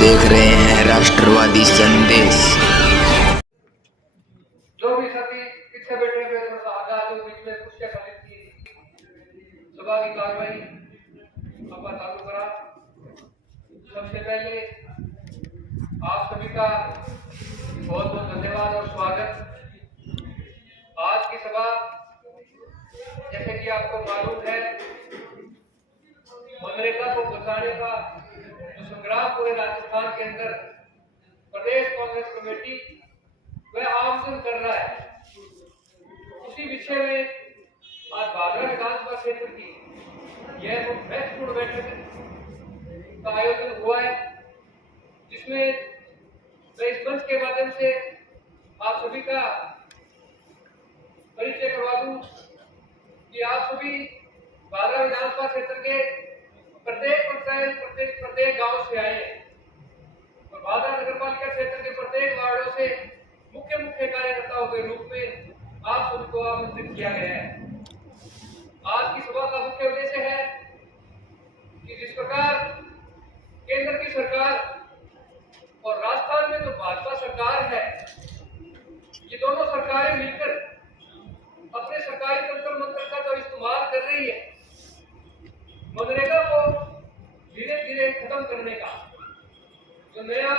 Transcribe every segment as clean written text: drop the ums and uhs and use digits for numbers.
देख रहे हैं राष्ट्रवादी संदेश। जो भी साथी पीछे बैठे हुए आगा जो बीच में कुछ खाली थी सभा की कार्रवाई अपना चालू करा। सबसे पहले आप सभी का बहुत बहुत धन्यवाद और स्वागत। आज की सभा जैसे कि आपको मालूम है मनरेगा को बचाने का जो संग्राम पूरे राजस्थान के अंदर प्रदेश कांग्रेस कमेटी वह आमंत्रण कर रहा है। उसी विषय में आज भादरा विधानसभा क्षेत्र की यह महत्वपूर्ण बैठक का आयोजन हुआ है, जिसमें मैं इस मंच के माध्यम से आप सभी का परिचय करवा दूं कि आप सभी भादरा विधानसभा क्षेत्र के प्रत्येक पंचायत प्रत्येक गांव से आए हैं और भादरा नगर पालिका क्षेत्र के प्रत्येक वार्डों से मुख्य कार्यकर्ताओं के रूप में आप सभी को आमंत्रित किया गया है। आज की सभा का मुख्य उद्देश्य है कि जिस प्रकार केंद्र की सरकार और राजस्थान में जो भाजपा सरकार है, ये दोनों सरकारें मिलकर अपने सरकारी तंत्र मंत्र का जो इस्तेमाल कर रही है मनरेगा को धीरे धीरे खत्म करने का, जो नया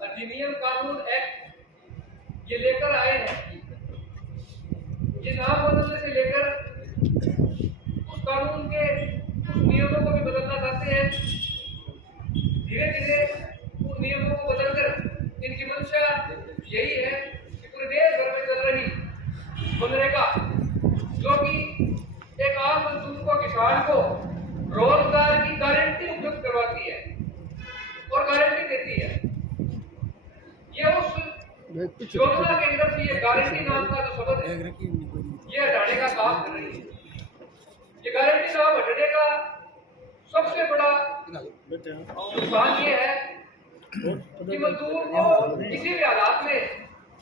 अधिनियम कानून एक्ट ये लेकर आए हैं, ये नाम बदलने से लेकर उस कानून के उस नियमों को भी बदलना चाहते हैं। धीरे धीरे उन नियमों को बदलकर इनकी मंशा यही है कि पूरे देश भर में चल रही मनरेगा, जो कि एक आम मजदूर को, किसान को रोजगार की गारंटी उपलब्ध करवाती है और गारंटी देती है। ये उस योजना के अंदर से ये गारंटी नाम का जो शब्द है ये हटाने का काम कर रही है। ये गारंटी नाम हटने का सबसे बड़ा नुकसान ये है कि मजदूर को किसी भी हालात में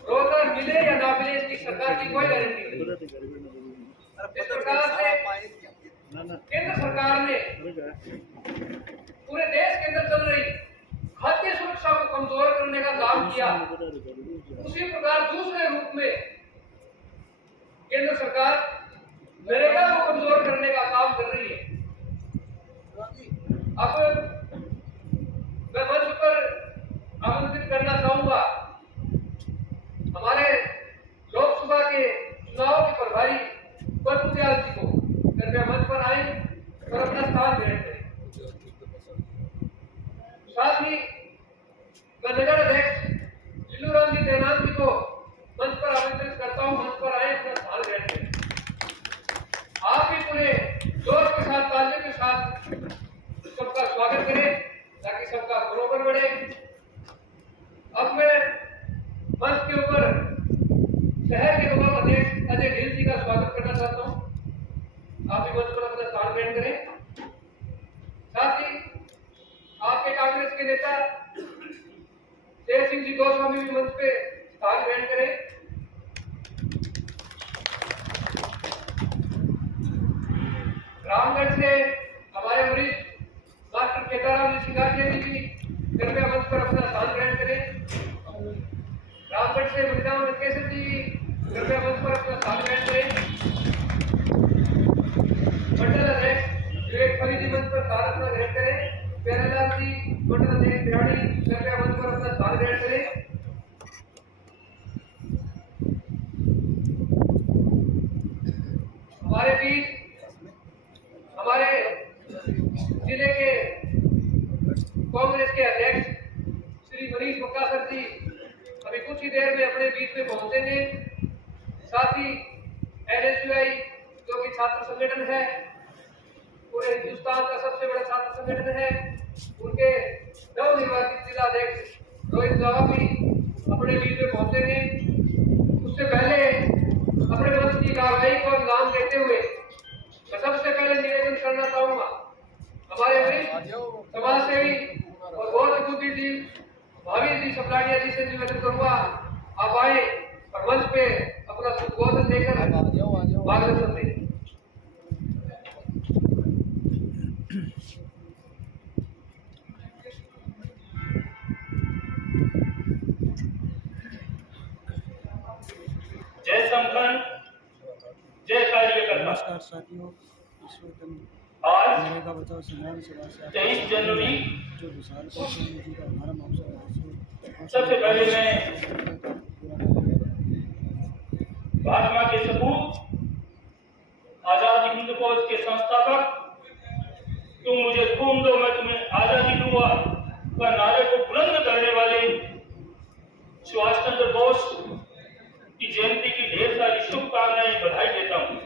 रोजगार मिले या ना मिले, इसकी सरकार की कोई गारंटी नहीं। इस प्रकार से केंद्र सरकार ने पूरे देश के अंदर चल रही खाद्य सुरक्षा को कमजोर करने का काम किया। उसी प्रकार दूसरे रूप में केंद्र सरकार मनरेगा को कमजोर करने का काम कर रही है। अब मैं मंच पर आमंत्रित करना चाहूंगा हमारे लोकसभा के चुनाव के प्रभारी पद्म दयाल जी को, कृपया मंच पर आए और अपना स्थान ग्रहण करें। साथ ही मैं नगर अध्यक्ष जिल्लू राम जी देनान जी को मंच पर आमंत्रित करता हूं, मंच पर आए, अपना स्थान ग्रहण करें। आप भी पूरे जोश के साथ, तालियों के साथ सबका स्वागत करें ताकि सबका मनोबल बढ़े। अब मैं मंच के ऊपर शहर के नगर अध्यक्ष अजय गिल जी का स्वागत करना चाहता हूं। आप भी मंच पर अपना स्थान ग्रहण करें। साथ ही आपके कांग्रेस के नेता शेर सिंह जी गोस्वामी भी मंच पे स्थान ग्रहण करें। रामगढ़ से हमारे वरिष्ठ मास्टर केदाराम जी सिंगारिया जी भी कृपया मंच पर अपना स्थान ग्रहण करें। रामगढ़ से मृदाम केसर जी कृपया मंच पर अपना स्थान ग्रहण करें। मंडल अध्यक्ष विवेक फरी जी मंच पर स्थान अपना ग्रहण करें। प्यारेलाल जी मंडल अध्यक्ष बिराड़ी कृपया मंच पर अपना स्थान ग्रहण करें। हमारे बीच हमारे जिले के कांग्रेस के अध्यक्ष श्री मनीष बकासर जी अभी कुछ ही देर में अपने बीच में पहुंचेंगे। साथ ही NSUI जो कि छात्र संगठन है, पूरे हिंदुस्तान का सबसे बड़ा छात्र संगठन है, उनके नवनिर्वाचित जिला अध्यक्ष रोहित जावा भी अपने बीच में पहुंचेंगे। उससे पहले अपने मंच की कार्रवाई को अंजाम देते हुए मैं सबसे पहले निवेदन करना चाहूंगा हमारे वरिष्ठ समाज सेवी और बहुत अनुभवी जी भावी जी सपलानिया जी से निवेदन करूंगा आप आए और मंच पे अपना संबोधन देकर मार्गदर्शन दें। नमस्कार साथियों, इस वक्त हम आज नरेगा बचाओ संग्राम सभा से 23 जनवरी जो विशाल कौशल जी का हमारा मौसम सबसे पहले मैं भाजपा के सपूत आजाद हिंद फौज के संस्थापक तुम मुझे खून दो मैं तुम्हें आजादी दूंगा का नारे को बुलंद करने वाले सुभाष चंद्र बोस की जयंती की ढेर सारी शुभकामनाएं बधाई देता हूं।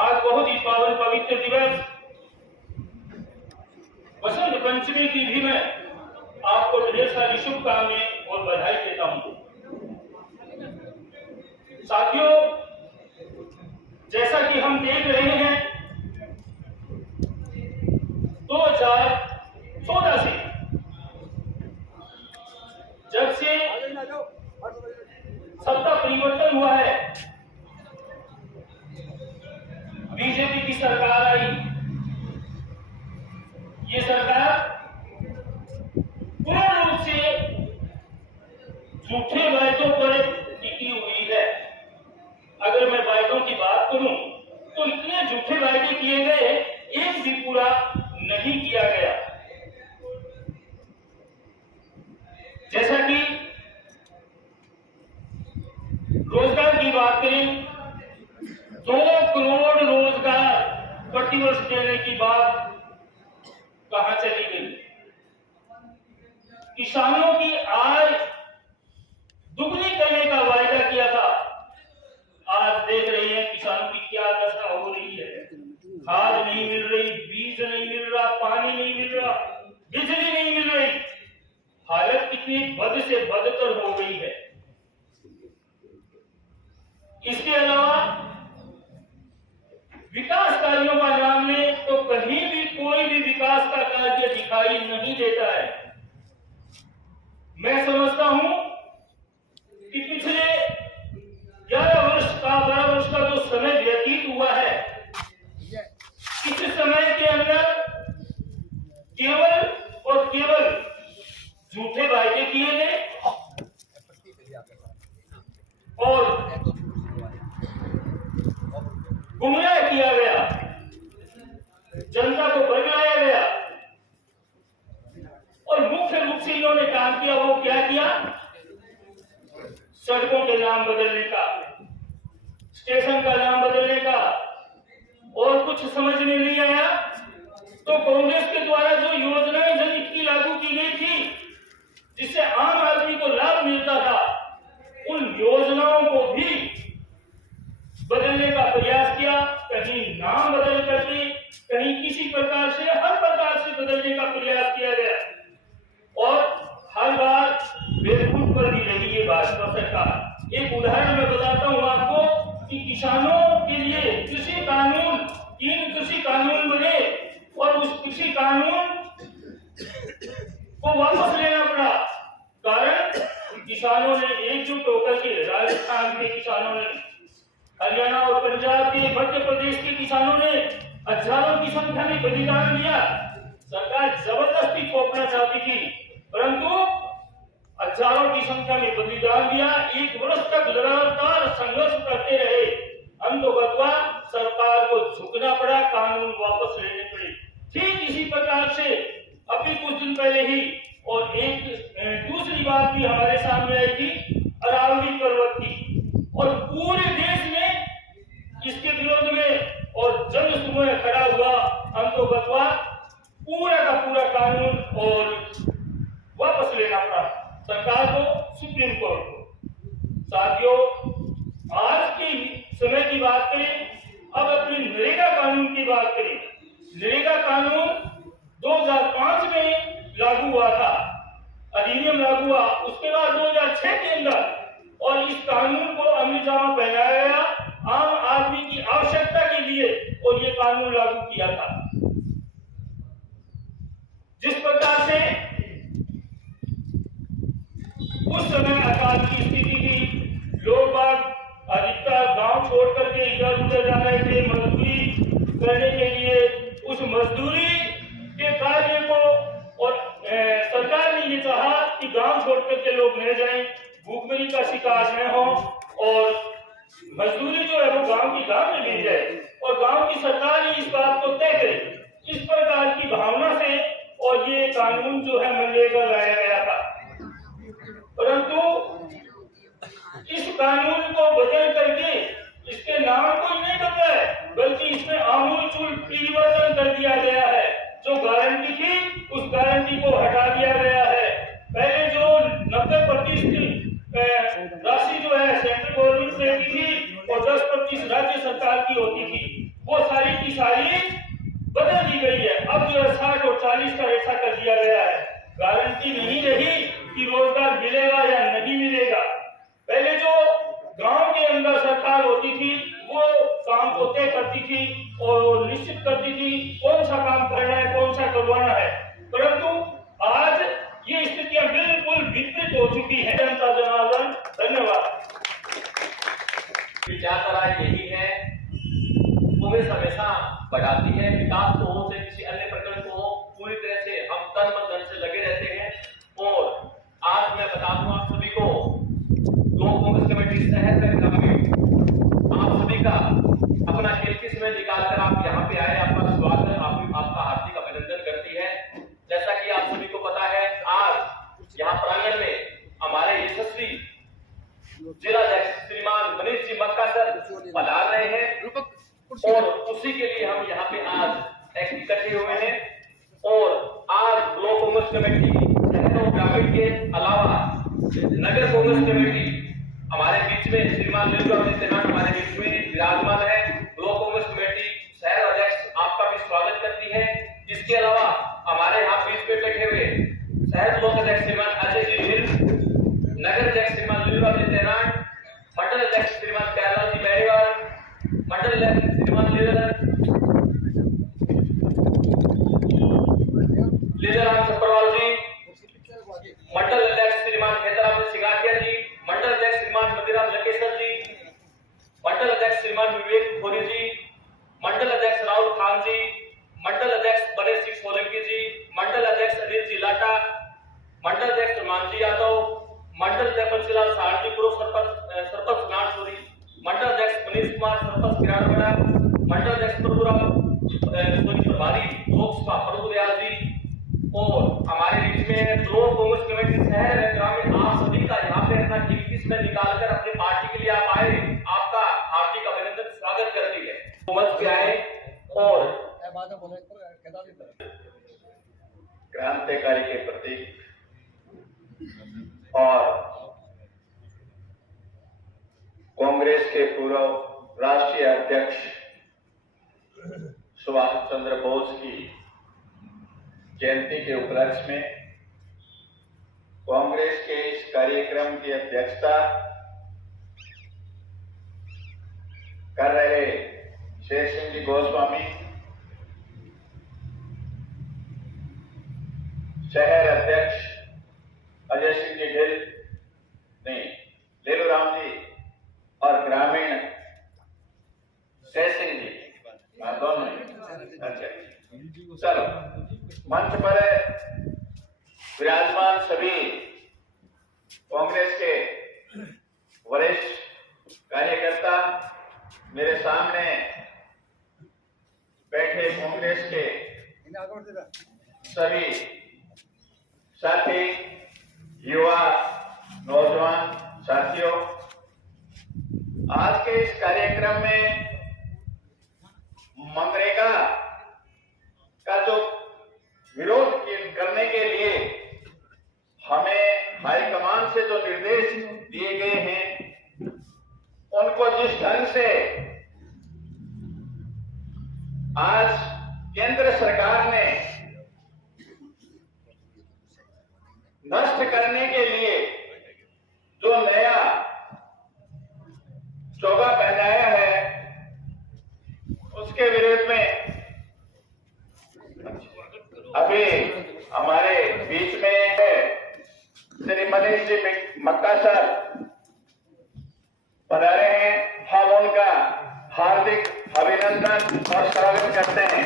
आज बहुत ही पावन पवित्र दिवस बसंत पंचमी की भी मैं आपको ढेर सारी शुभकामनाएं और बधाई देता हूं। साथियों, जैसा कि हम देख रहे हैं 2014 से जब से सत्ता परिवर्तन हुआ है, बीजेपी की सरकार आई, ये सरकार पूर्ण रूप से झूठे वायदों पर टिकी हुई है। अगर मैं वायदों की बात करूं तो इतने झूठे वायदे किए गए, एक भी पूरा नहीं किया गया। जैसा कि रोजगार की बात करें, 2 करोड़ रोजगार प्रतिवर्ष देने की बात कहां चली गई? किसानों की आय दुगनी करने का वायदा किया था, आज देख रहे हैं किसानों की क्या दशा हो रही है। खाद नहीं मिल रही, बीज नहीं मिल रहा, पानी नहीं मिल रहा, बिजली नहीं मिल रही। हालत कितनी बद से बदतर हो गई है। इसके अलावा विकास कार्यों का नाम लें तो कहीं भी कोई भी विकास का कार्य दिखाई नहीं देता है। मैं समझता हूं कि पिछले 12 वर्ष का जो समय व्यतीत हुआ है, इस समय के अंदर केवल और केवल झूठे वायदे किए गए और गुमराह किया गया, जनता को बरगलाया गया। और मुख्य रूप से इन्होंने काम किया, वो क्या किया? सड़कों के नाम बदलने का, स्टेशन का नाम बदलने का, और कुछ समझ में नहीं आया तो कांग्रेस के द्वारा जो योजनाएं जनहित की लागू की गई थी, जिससे आम आदमी को लाभ मिलता था, उन योजनाओं को भी बदलने का प्रयास किया। कहीं नाम बदल करके, कहीं किसी प्रकार से, हर प्रकार से बदलने का प्रयास किया गया और हर बार बेवकूफ पर भी रही है भाजपा सरकार। एक उदाहरण मैं बताता हूं आपको कि किसानों के लिए कृषि कानून, 3 कृषि कानून बने और उस कृषि कानून को वापस लेना पड़ा। कारण किसानों ने एकजुट होकर के, राजस्थान के किसानों ने, हरियाणा और पंजाब के, मध्य प्रदेश के किसानों ने हजारों की संख्या में बलिदान दिया। सरकार जबरदस्ती थोपना चाहती थी, परंतु हजारों की संख्या में बलिदान दिया। 1 वर्ष तक लगातार संघर्ष करते रहे, अंततः सरकार को झुकना पड़ा, कानून वापस लेने पड़े। ठीक इसी प्रकार से अभी कुछ दिन पहले ही और एक दूसरी बात भी हमारे सामने आई थी, अरावली पर्वत की, और पूरे देश में इसके विरोध में और जन समूह खड़ा हुआ। अंततः पूरा का पूरा कानून और वापस लेना पड़ा सरकार को, सुप्रीम कोर्ट को। साथियों, आज के समय की बात करें, अब अपनी नरेगा कानून की बात करें। नरेगा कानून 2005 में लागू हुआ था, अधिनियम लागू हुआ, उसके बाद 2006 के अंदर, और इस कानून को अमलीजामा पहनाया गया आम आदमी की आवश्यकता के लिए, और ये कानून लागू किया था। जिस प्रकार से उस समय अकाल की स्थिति थी, लोग बाग अधिकतर गांव छोड़ करके इधर उधर जा रहे थे मजदूरी करने के लिए। उस मजदूरी के कार्य को, और सरकार ने ये चाहा कि गांव छोड़ करके लोग न जाएं, भूखमरी का शिकार न हो, और मजदूरी जो है वो गांव की गांव में ली जाए और गांव की सरकार ही इस बात को तय करे। इस प्रकार की भावना से और ये कानून जो है मनरेगा लाया गया था, परंतु इस कानून को बदल करके इसके नाम को नहीं बदला है, बल्कि इसमें आमूलचूल परिवर्तन कर दिया गया है। जो गारंटी थी उस गारंटी को हटा दिया गया है। पहले जो 90% राशि जो है सेंट्रल गवर्नमेंट देती थी और 10% राज्य सरकार की होती थी, वो सारी की सारी बदल दी गई है। अब जो है 60 और 40 का ऐसा कर दिया गया है। गारंटी नहीं रही कि रोजगार मिलेगा या नहीं मिलेगा। पहले जो गांव के अंदर सरकार होती थी वो काम को तय करती थी और निश्चित करती थी कौन सा काम करना है, कौन सा करवाना है, परंतु आज ये स्थितियां बिल्कुल विपरीत हो चुकी है। जनता जनार्दन धन्यवाद। विचारधारा यही है, कांग्रेस हमेशा बढ़ाती है, विकास को हो चाहे किसी अन्य प्रकरण को हो, पूरी तरह से हम तन मन धन से लगे रहते हैं। और आज मैं बता दूं आप सभी को, लोक कांग्रेस कमेटी शहर आप सभी का अपना कीमती समय निकालकर आप यहाँ पे आए, आपका स्वागत, आपका हार्दिक अभिनंदन करती है। जैसा कि आप सभी को पता है, आज यहाँ प्रांगण में हमारे यशस्वी जिला अध्यक्ष श्रीमान मनीष जी मक्का सर पधार रहे हैं और उसी के लिए हम यहाँ पे आज इकट्ठे हुए हैं। और आज ब्लॉक कांग्रेस कमेटी शहर और ग्रामीण के अलावा नगर कांग्रेस कमेटी हमारे बीच में श्रीमान हमारे बीच में विराजमान है। ब्लॉक कांग्रेस कमेटी शहर अध्यक्ष आपका भी स्वागत करती है। इसके अलावा हमारे यहाँ बीच में बैठे हुए शहर ब्लॉक अध्यक्ष श्रीमान अजय जी भिल, नगर अध्यक्ष श्रीमान मंडल अध्यक्ष श्रीमान कैलाल जी बैरीवाल, मंडल अध्यक्ष श्रीमान लीलाराम चक्रवाल जी, मंडल अध्यक्ष श्रीमान खेतराम सिंगाटिया जी, मंडल अध्यक्ष श्रीमान मदिराम लकेश्वर जी, मंडल अध्यक्ष श्रीमान विवेक खोरी जी, मंडल अध्यक्ष राहुल खान जी, मंडल अध्यक्ष बनेश सिंह सोलंकी जी, मंडल अध्यक्ष अनिल जी लाटा, मंडल अध्यक्ष हनुमान जी यादव, मंडल अध्यक्ष बंसीलाल सारजी पूर्व सरपंच नाटसोरी, मंडल अध्यक्ष मनीष कुमार सरपंच किराड़गढ़, मंडल अध्यक्ष प्रभुराम प्रभारी लोकसभा प्रभुदयाल जी और हमारे बीच में ब्लॉक कांग्रेस कमेटी शहर है ग्रामीण, आप सभी का यहाँ पे अपना कीमती समय निकालकर अपनी पार्टी के लिए आप आए, आपका हार्दिक अभिनंदन स्वागत करती है। मंच पे आए और क्रांतिकारी के प्रतीक और कांग्रेस के पूर्व राष्ट्रीय अध्यक्ष सुभाष चंद्र बोस की जयंती के उपलक्ष्य में कांग्रेस के इस कार्यक्रम की अध्यक्षता कर रहे शेर सिंह जी गोस्वामी, शहर अध्यक्ष अजय सिंह जी ढिल नहीं लीलूराम जी और ग्रामीण शेर सिंह जी दोनों। अच्छा चलो, मंच पर विराजमान सभी कांग्रेस के वरिष्ठ कार्यकर्ता, मेरे सामने बैठे कांग्रेस के सभी साथी, युवा नौजवान साथियों, आज के इस कार्यक्रम में मनरेगा का जो विरोध करने के लिए हमें हाईकमान से जो निर्देश दिए गए हैं, उनको जिस ढंग से आज केंद्र सरकार ने नष्ट करने के लिए जो नया चोगा पहनाया है, उसके विरोध में अभी हमारे बीच में श्री मनीष जी मक्का सर पधारे हैं। हम उनका हार्दिक अभिनंदन और स्वागत करते हैं।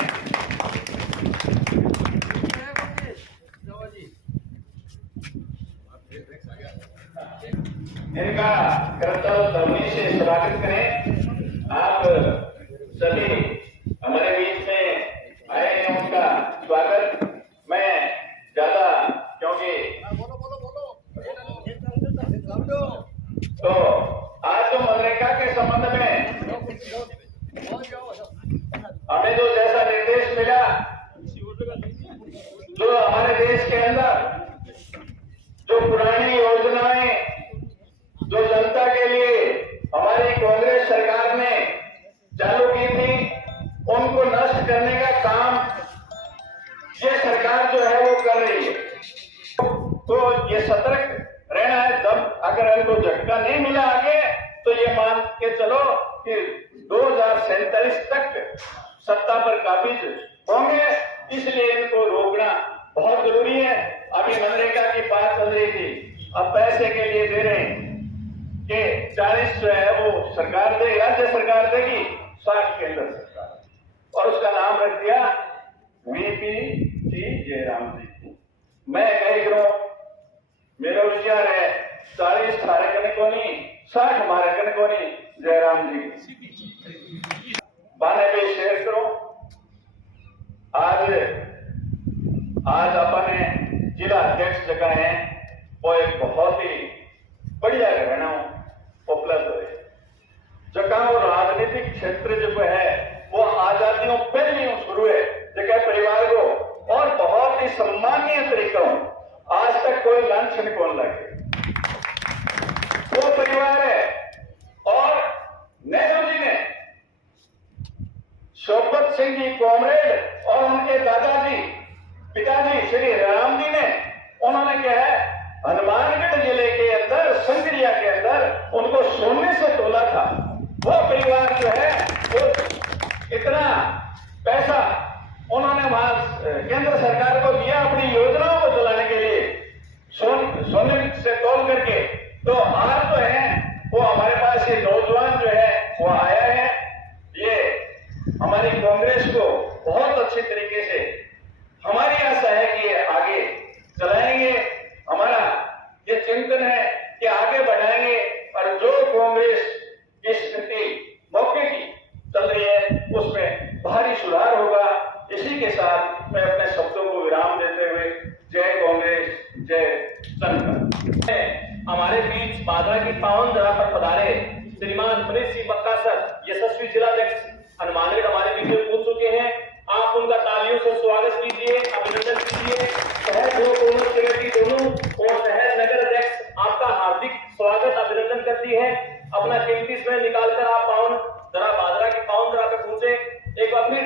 इनका करतल ध्वनि से स्वागत करें। आप सभी हमारे बीच में आए हैं, उनका स्वागत। मैं ज्यादा क्योंकि तो आज जो मनरेगा के संबंध में हमें जो जैसा निर्देश मिला, जो हमारे देश के अंदर जो पुरानी योजनाएं जो जनता के लिए हमारी कांग्रेस सरकार ने चालू की थी, उनको नष्ट करने का काम ये सरकार जो है वो कर रही है। तो ये सतर्क रहना है। जब अगर इनको झटका नहीं मिला आगे, तो ये मान के चलो कि 2047 तक सत्ता पर काबिज होंगे। इसलिए इनको रोकना बहुत जरूरी है। अभी मनरेगा की बात चल रही थी, अब पैसे के लिए दे रहे हैं कि 40 जो है वो सरकार दे, राज्य सरकार देगी, 60 केंद्र सरकार, और उसका नाम रख दिया वीपी जी जयराम जी। मैं कह करो मेरा विचार है 40 थारे कने को नहीं, 60 हमारे कने को नहीं, जयराम जी बाने पे शेयर करो। आज अपने जिला अध्यक्ष जगह है, वो एक बहुत ही बढ़िया घटना उपलब्ध है। जगह वो राजनीतिक क्षेत्र जो है वो आजादियों पहले शुरू है जगह परिवार को, और बहुत ही सम्मानीय तरीकों आज तक कोई लांछन कौन लगे वो परिवार है। और नेहरू जी ने शोभत सिंह जी कॉमरेड और उनके दादाजी पिताजी श्री राम जी ने, उन्होंने क्या है हनुमानगढ़ जिले के अंदर संगरिया के अंदर उनको सोने से तोला था। वो परिवार जो है वो इतना पैसा उन्होंने वहां केंद्र सरकार को दिया अपनी योजनाओं को चलाने के लिए, सोने से तोल करके। तो आज तो है वो हमारे पास ये नौजवान जो है वो आया है, ये हमारी कांग्रेस को बहुत अच्छे तरीके से हमारी आशा है कि ये आगे चलाएंगे। हमारा ये चिंतन है कि आगे बढ़ाएंगे, और जो कांग्रेस की स्थिति मौके की चल रही है उसमें भारी सुधार होगा। इसी के साथ मैं अपने शब्दों को विराम देते हुए जय कांग्रेस जय संघ। हमारे बीच बादरा की पावन धरा पर पधारे श्रीमान मनीष सिंह मक्का सर, यशस्वी जिलाध्यक्ष हनुमानगढ़ हमारे बीच में पहुंच चुके हैं। आप उनका तालियों से स्वागत कीजिए, अभिनंदन कीजिए। शहर ब्लॉक कांग्रेस कमेटी दोनों और शहर नगर अध्यक्ष आपका हार्दिक स्वागत अभिनंदन करती है। अपना कीमती समय निकालकर आप पावन धरा बादरा की पावन धरा पे पहुंचे। एक बार फिर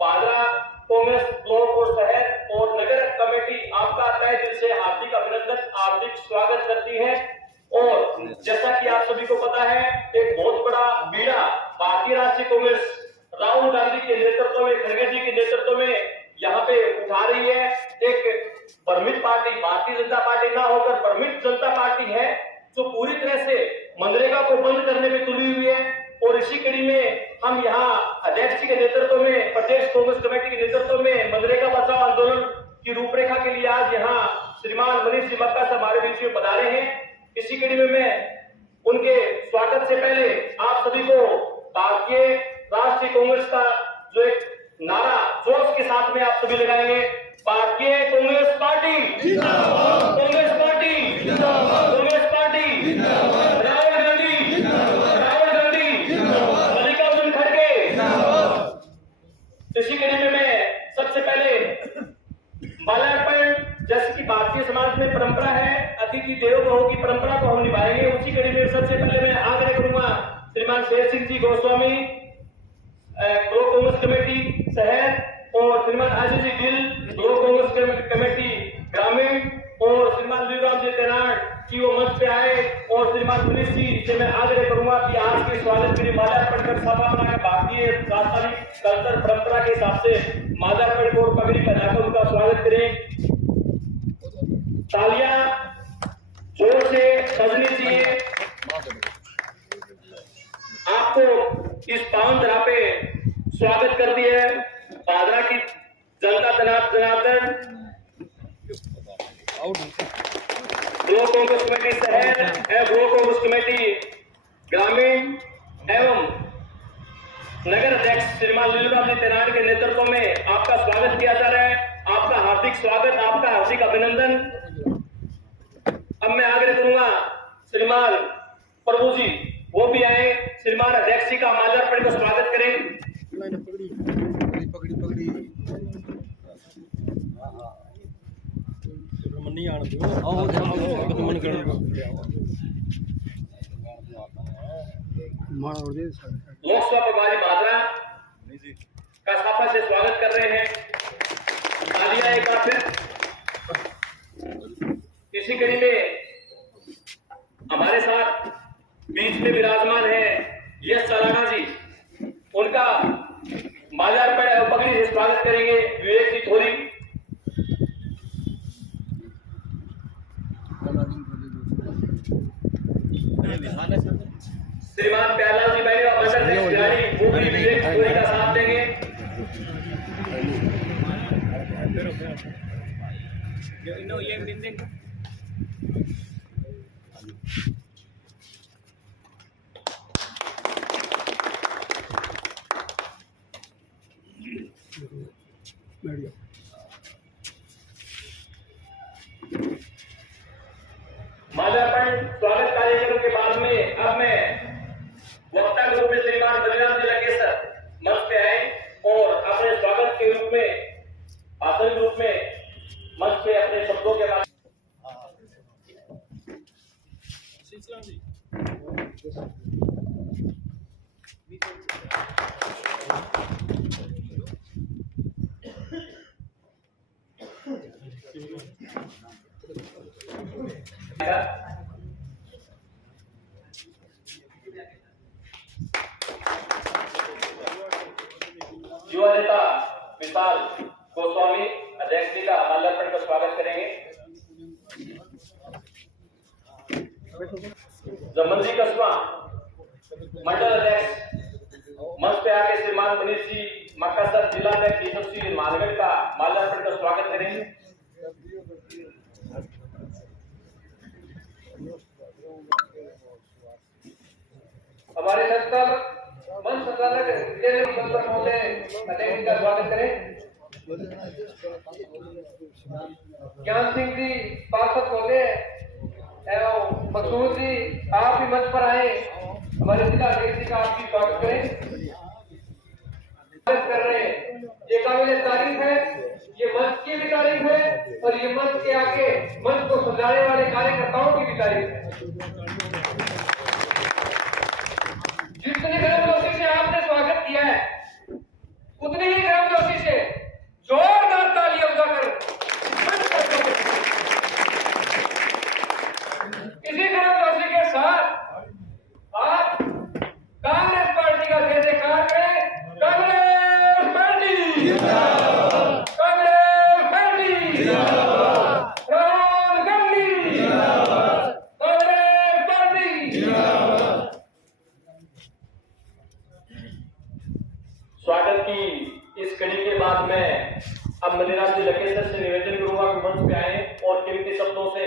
बादरा कांग्रेस ब्लॉक और शहर और नगर कमेटी आपका तहे दिल से हार्दिक अभिनंदन हार्दिक स्वागत करती है। और जैसा कि आप सभी को पता है, एक बहुत बड़ा बीड़ा भारतीय राष्ट्रीय कांग्रेस राहुल गांधी के नेतृत्व में, खड़गे जी के नेतृत्व में यहाँ पे उठा रही है। एक भ्रमित पार्टी भारतीय जनता पार्टी ना होकर भ्रमित जनता पार्टी है, जो पूरी तरह से मनरेगा को बंद करने में तुली हुई है। और इसी कड़ी में हम यहाँ अध्यक्ष जी के नेतृत्व में, प्रदेश कांग्रेस कमेटी के नेतृत्व में मनरेगा बचाओ आंदोलन की रूपरेखा के लिए आज यहाँ श्रीमान मनीष सिंह मक्का से हमारे बीच में पधारे हैं। इसी कड़ी में मैं उनके स्वागत से पहले आप सभी को भारतीय राष्ट्रीय कांग्रेस का जो एक नारा जोश के साथ में आप सभी लगाएंगे। भारतीय कांग्रेस पार्टी जिंदाबाद, कांग्रेस पार्टी जिंदाबाद, कांग्रेस पार्टी जिंदाबाद, राहुल गांधी जिंदाबाद, राहुल गांधी जिंदाबाद, मल्लिकार्जुन खड़गे जिंदाबाद। इसी कड़ी में मैं सबसे पहले माल्यार्पण, जैसे कि भारतीय समाज में परंपरा है अतिथि देवो भव की परंपरा को हम निभाएंगे। उसी कड़ी में सबसे पहले मैं आग्रह करूंगा श्रीमान शेर सिंह जी गोस्वामी ब्लॉक कांग्रेस कमेटी शहर और श्रीमान आशीष जी गिल ब्लॉक कांग्रेस कमेटी ग्रामीण और श्रीमान लीराम जी तेनाड़ की वो मंच पे आए। और श्रीमान मनीष जी से मैं आग्रह करूंगा कि आज के स्वागत के लिए माल्यार्पण कर सभा भारतीय राजस्थानी कल्चर परंपरा के हिसाब से माल्यार्पण को पगड़ी पहनाकर उनका स्वागत करें। तालियां जोर से बजनी चाहिए। आपको इस पावन धरा पे स्वागत कर दिया है बादरा की जनता जनार्दन, ब्लॉक कांग्रेस कमेटी शहर है, ब्लॉक कांग्रेस कमेटी ग्रामीण एवं नगर अध्यक्ष श्रीमान लीलराम जी तेनाली के नेतृत्व में आपका स्वागत किया जा रहा है। आपका हार्दिक स्वागत, आपका हार्दिक अभिनंदन। अब मैं आग्रह करूंगा श्रीमान प्रभु जी वो भी आए, श्रीमान अध्यक्ष जी का माल्यार्पण को स्वागत करें। पकड़ी मन्नी आने दो मन कर लोकसभा प्रभारी भादरा का साफा से स्वागत कर रहे हैं। तालियां एक बार फिर। इसी कड़ी में हमारे साथ बीच में विराजमान है यश सलाना जी, उनका माल्यार्पण और पगड़ी से स्वागत करेंगे विवेक जी थोरी। श्रीमान प्यारलाल जी बैरिया मंडल खिलाड़ी वो भी विवेक थोरी का साथ देंगे। माल्यार्पण स्वागत कार्यक्रम के बाद में अब मैं वक्ता के रूप में श्रीमान बलिराम जी लकेसर मंच पे आए और अपने स्वागत के रूप में, भाषण के रूप में मंच पे अपने शब्दों के बाद युवा नेता विशाल गोस्वामी अध्यक्ष जी का माल्यार्पण का स्वागत करेंगे। जमनजी कस्बा मंडल अध्यक्ष मंच पे आके श्रीमान मनीष जी मक्कासर जिला अध्यक्ष यशस्वी मालगढ़ का माल्यार्पण का स्वागत करेंगे। हमारे संस्थापक मंच संचालक विजय संस्थापक महोदय अध्यक्ष का स्वागत करें। ज्ञान सिंह जी पार्षद महोदय एवं मकसूद जी आप भी मंच पर आए, हमारे जिला अध्यक्ष जी का आप भी स्वागत करें। कर रहे हैं, ये काबिल तारीफ है, ये मंच की भी तारीफ है और ये मंच के आगे मंच को सजाने वाले कार्यकर्ताओं की भी तारीफ है। जितनी गर्मजोशी से आपने स्वागत किया है उतनी ही गर्मजोशी से जोरदार तालियां बजाकर इसी गर्मजोशी के साथ आप कांग्रेस पार्टी का जय जयकार करें। कांग्रेस पार्टी जिंदाबाद, कांग्रेस पार्टी जिंदाबाद, राहुल गांधी जिंदाबाद, कांग्रेस पार्टी जिंदाबाद। स्वागत की इस कड़ी के बाद मैं अब मनीराम जी लकेसर से निवेदन करूंगा कि मंच पे आए और कीमती शब्दों से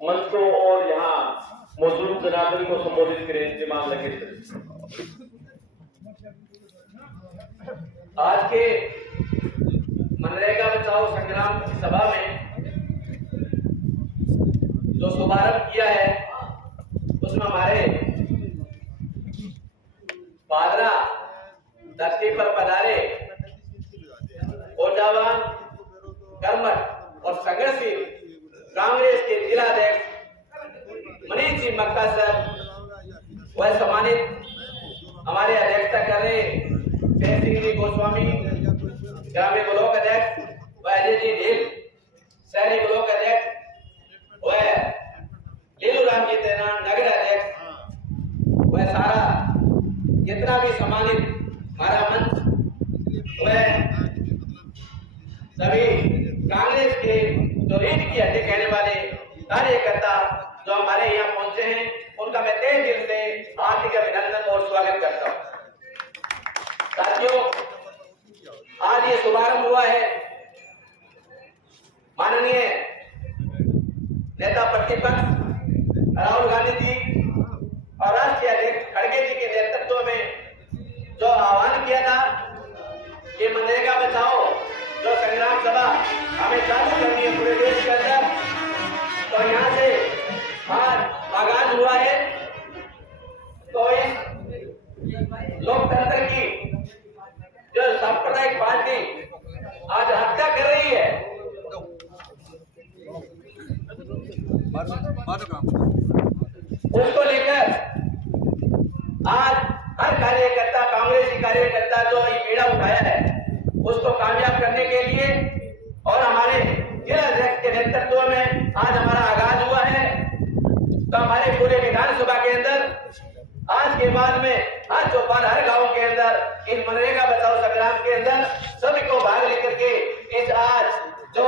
मंच को और यहाँ मौजूद जनार्दन को संबोधित करें। श्रीमान लकेसर आज के मनरेगा बचाओ संग्राम की सभा में जो शुभारंभ किया है उसमें हमारे भादरा धरती पर पधारे ऊर्जावान, कर्मठ और संघर्षशील कांग्रेस के जिला अध्यक्ष मनीष जी मक्कासर वह सम्मानित हमारे अध्यक्षता कर रहे जय सिंह जी गोस्वामी ग्रामीण ब्लॉक अध्यक्ष व अजय जी ढील शहरी ब्लॉक अध्यक्ष व लीलूराम जी तेनाली नगर अध्यक्ष वह सारा जितना भी सम्मानित हमारा मंच वह सभी कांग्रेस के जो रीढ़ की हड्डी कहने वाले कार्यकर्ता जो हमारे यहाँ पहुंचे हैं उनका मैं तहे दिल से हार्दिक अभिनंदन और स्वागत करता हूँ। साथियों, आज ये शुभारंभ हुआ है माननीय नेता प्रतिपक्ष राहुल गांधी जी और राष्ट्रीय अध्यक्ष आह्वान किया था कि मनरेगा बचाओ जो संग्राम सभा हमें चालू करनी है पूरे देश के अंदर, तो यहाँ से आज आगाज हुआ है। तो इस लोकतंत्र की जो सांप्रदायिक पार्टी आज हत्या कर रही है, उसको लेकर आज हर कार्यकर्ता, कांग्रेसी कार्यकर्ता जो ये बीड़ा उठाया है, उसको कामयाब करने के लिए और हमारे जिला अध्यक्ष के नेतृत्व में आज हमारा आगाज हुआ है। तो हमारे पूरे विधानसभा के अंदर आज के बाद में हर चौपाल, हर गांव के अंदर इस मनरेगा बचाओ संग्राम के अंदर सभी को भाग लेकर के इस आज जो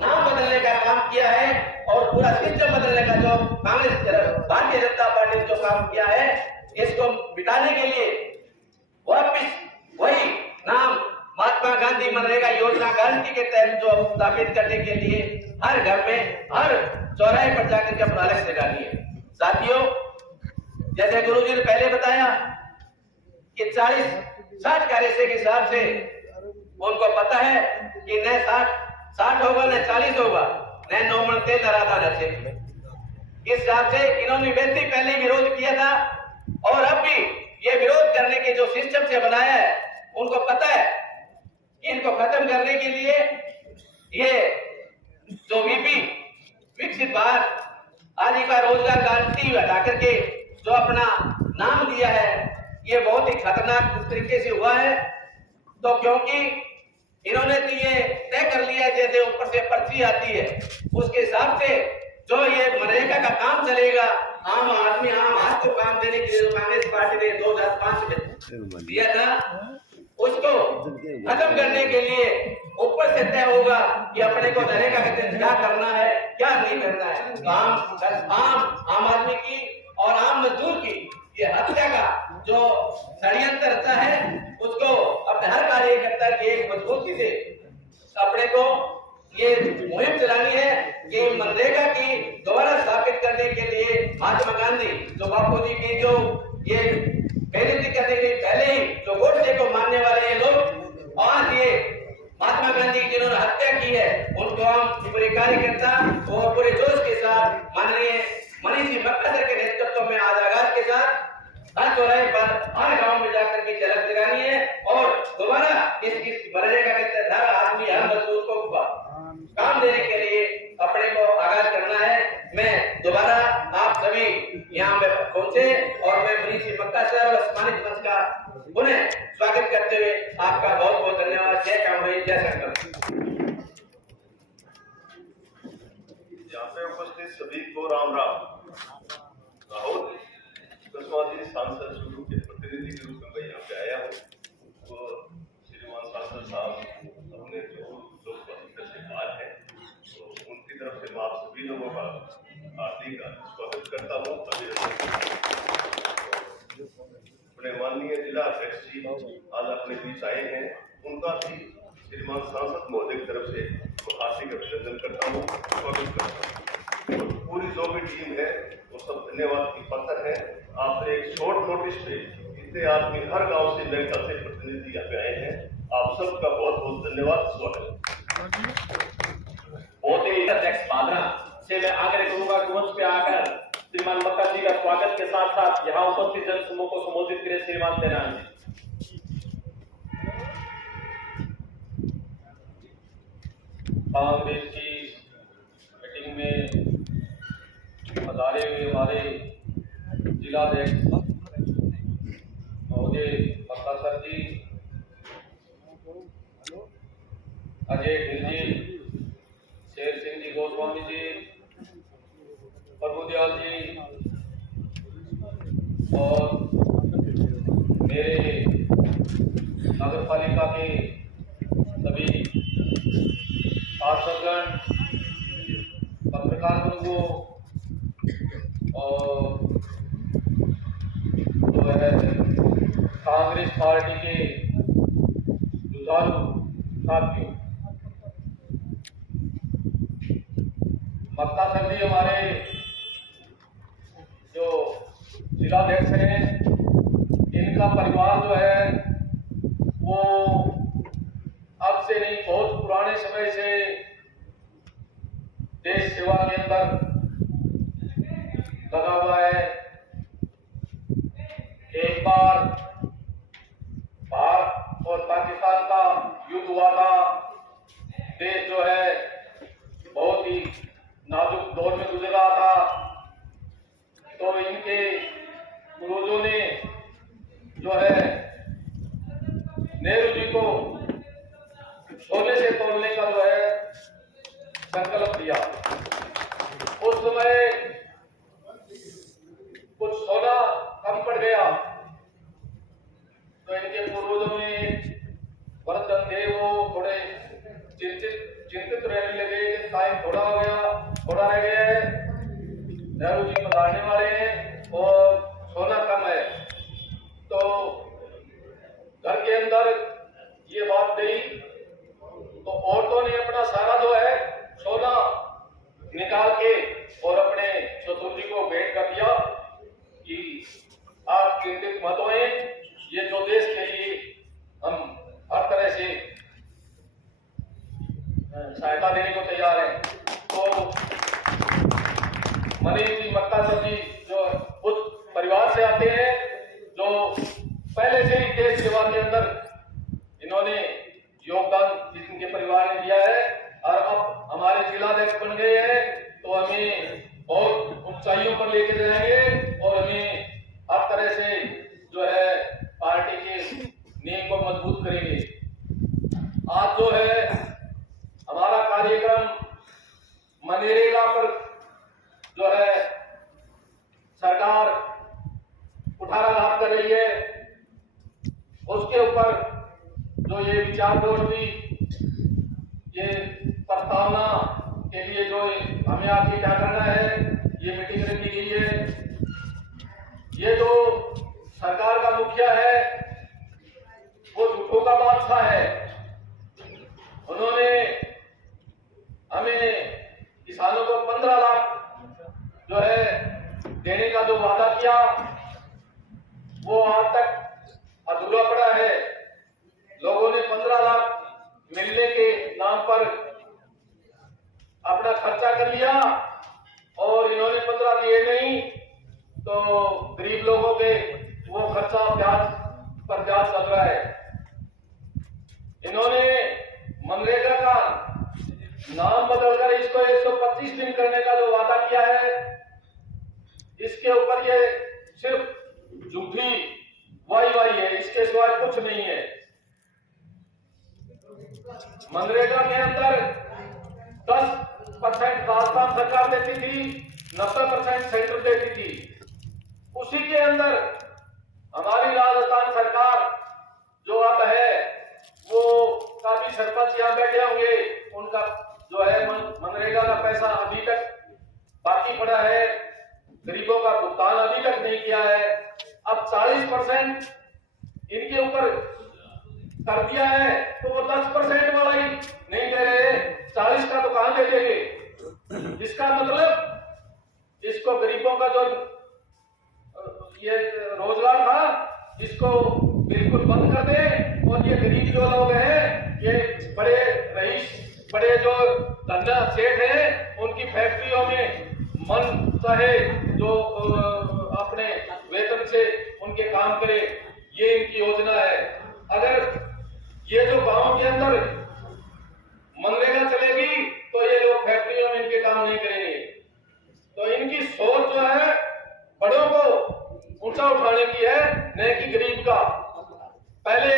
नाम बदलने का काम किया है और पूरा सिस्टम बदलने का जो कांग्रेस भारतीय जनता पार्टी ने जो काम किया है, इसको मिटाने के लिए वापिस वही नाम महात्मा गांधी मनरेगा योजना गारंटी के तहत जो स्थापित करने के लिए हर घर में, हर चौराहे पर जाकर के अपना अलग लगानी है। साथियों, जैसे गुरुजी ने पहले बताया कि 40-60 कार्यशे के हिसाब से उनको पता है कि न 60 होगा न 40 होगा, न 9 मनते न राधा न। इस हिसाब से इन्होंने व्यक्ति पहले विरोध किया था और अब भी ये विरोध करने के जो सिस्टम से बनाया है, उनको पता है कि इनको खत्म करने के लिए ये जो वीपी विकसित भारत आजीविका रोजगार गारंटी हटा करके जो अपना नाम दिया है, ये बहुत ही खतरनाक तरीके से हुआ है। तो क्योंकि इन्होंने तो ये तय कर लिया है, जैसे ऊपर से पर्ची आती है उसके हिसाब से जो ये मनरेगा का काम चलेगा, आम आदमी, आम हाथ को काम देने के लिए कांग्रेस पार्टी ने 2005 में दिया था, उसको खत्म करने के लिए ऊपर से तय होगा कि अपने को मनरेगा के तहत क्या करना है, क्या नहीं करना है। आम आदमी की और आम मजदूर की ये हत्या का जो षड्यंत्र रहता है, उसको अपने हर कार्यकर्ता की एक मजबूती से अपने को ये मुहिम चलानी है कि मनरेगा की दोबारा स्थापित करने के लिए महात्मा गांधी जो बापू जी की जो ये प्रेरित करने के पहले ही जो गोडसे को मानने वाले ये लोग, आज ये महात्मा गांधी जिन्होंने हत्या की है, उनको हम पूरे कार्यकर्ता और पूरे जोश के साथ माननीय मनीष जी मक्का सर के नेतृत्व में आज आगाज के साथ हर चौराहे पर, हर गांव में जाकर के झलक जगानी है और दोबारा इस मनरेगा के तहत हर आदमी, हर मजदूर को काम देने के लिए अपने को आगाज करना है। मैं दोबारा आप सभी यहाँ पे पहुंचे और मैं मनीष जी मक्का सर और सम्मानित मंच का पुनः स्वागत करते हुए आपका बहुत बहुत धन्यवाद। जय कांग्रेस, जय संकल्प। यहाँ पे उपस्थित सभी को राम राम। राहुल कुशवाहा सांसद शुरू के प्रतिनिधि के रूप में मैं यहाँ पे आया हूँ। तो श्रीमान सांसद साहब हमने जो लोग से बात है, तो उनकी तरफ से मैं आप सभी लोगों का हार्दिक स्वागत करता हूँ। अपने माननीय जिला अध्यक्ष जी आज अपने बीच आए हैं, उनका भी श्रीमान सांसद महोदय की तरफ से हार्दिक अभिनंदन करता हूँ, स्वागत करता हूँ। पूरी जो भी टीम है वो सब धन्यवाद की पात्र है। आप एक शॉर्ट नोटिस पे इतने आदमी हर गांव से नए से प्रतिनिधि यहाँ पे आए हैं, आप सबका बहुत बहुत धन्यवाद, स्वागत। बहुत ही अध्यक्ष पादरा से मैं आग्रह करूंगा कि मंच पे आकर श्रीमान मक्का जी का स्वागत के साथ साथ यहाँ उपस्थित जन समूह को संबोधित करें। श्रीमान तेनाली जी। कांग्रेस की मीटिंग में पधारे हुए हमारे जिलाध्यक्ष महोदय मक्का सर जी, अजय ढिल जी, शेर सिंह जी गोस्वामी जी, प्रभुदयाल जी और मेरे नगर पालिका के सभी पार्षदगण, पत्रकार बंधु और जो है कांग्रेस पार्टी के जुझारू साथियों, मक्का सर जी हमारे जो जिलाध्यक्ष हैं, इनका परिवार जो है हुआ था, देश जो है बहुत ही नाजुक दौर में गुजर रहा था, तो इनके पूर्वजों ने जो है नेहरू जी को सोने से तोलने का जो है संकल्प दिया। उस समय कुछ सोना कम पड़ गया, तो इनके पूर्वजों में वर्तन थे वो थोड़े चिंतित रहने लगे कि टाइम थोड़ा हो गया, थोड़ा रह गया है, नेहरू जी पधारने वाले हैं और सोना कम है। तो घर के अंदर ये बात गई, तो औरतों ने अपना सारा जो है सोना निकाल के और अपने ससुर जी को भेंट कर दिया कि आप चिंतित मत होए, ये जो देश के लिए हम हर तरह से सहायता देने को तैयार हैं। तो मनीष जी मक्का सर जी जो उस परिवार से आते हैं जो पहले से ही देश सेवा के अंदर इन्होंने योगदान इनके परिवार ने दिया है, और अब हमारे जिलाध्यक्ष बन गए हैं, तो हमें बहुत ऊंचाइयों पर लेके जाएंगे और हमें हर तरह से जो है पार्टी के नींव को मजबूत करेंगे। आज जो है हमारा कार्यक्रम मनरेगा पर जो है सरकार कुठाराघात कर रही है, उसके ऊपर जो ये विचार गोष्ठी, ये प्रस्तावना के लिए जो हमें आगे क्या करना है, ये मीटिंग रखी गई है। ये जो सरकार का मुखिया है वो झूठों का बादशाह है। उन्होंने हमें किसानों को 15 लाख जो है देने का जो वादा किया वो आज तक अधूरा पड़ा है। लोगों ने 15 लाख मिलने के नाम पर अपना खर्चा कर लिया और इन्होंने 15 दिए नहीं, तो गरीब लोगों के वो खर्चा ब्याज पर ब्याज चल रहा है। इन्होंने मनरेगा का नाम बदलकर इसको 125 दिन करने का जो वादा किया है, इसके ऊपर ये सिर्फ झूठी वाई है, इसके सिवाय कुछ नहीं है। मनरेगा के अंदर 10% राजस्थान सरकार देती थी, 90% सेंटर देती थी। उसी के अंदर हमारी राजस्थान सरकार जो अब है, वो काफी सरपंच यहाँ बैठे होंगे, उनका जो है मनरेगा का पैसा अभी तक बाकी पड़ा है, गरीबों का भुगतान अभी तक नहीं किया है। अब 40% इनके ऊपर कर दिया है, तो वो 10% वाला ही नहीं दे रहे, 40 का तो कहां दे देंगे। इसका मतलब इसको गरीबों का जो ये रोजगार था, इसको बिल्कुल बंद कर दे, और ये गरीब जो लोग हैं, ये बड़े रईस, बड़े जो धंधा सेठ हैं, उनकी फैक्ट्रियों में मन चाहे जो अपने वेतन से उनके काम करे, ये इनकी योजना है। अगर ये जो गांव के अंदर मनरेगा चलेगी तो ये लोग फैक्ट्रियों में इनके काम नहीं करेंगे। तो इनकी सोच जो है बड़ों को ऊंचा उठाने की है, न कि गरीब का। पहले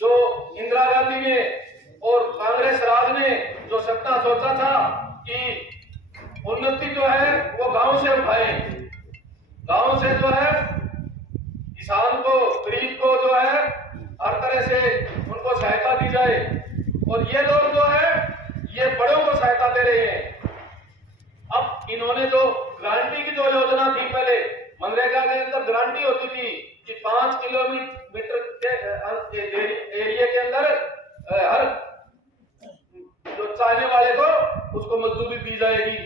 जो इंदिरा गांधी ने और कांग्रेस राज ने जो सपना सोचा था कि उन्नति जो है वो गांव से उठाए, गांव से जो है किसान को, गरीब को जो है हर तरह से उनको सहायता दी जाए, और ये लोग जो है ये बड़ों को सहायता दे रहे हैं। अब इन्होंने जो गारंटी की जो योजना थी, पहले मनरेगा के अंदर गारंटी होती थी कि 5 किलोमीटर के एरिया के अंदर हर जो चाहने वाले को उसको मजदूरी दी जाएगी,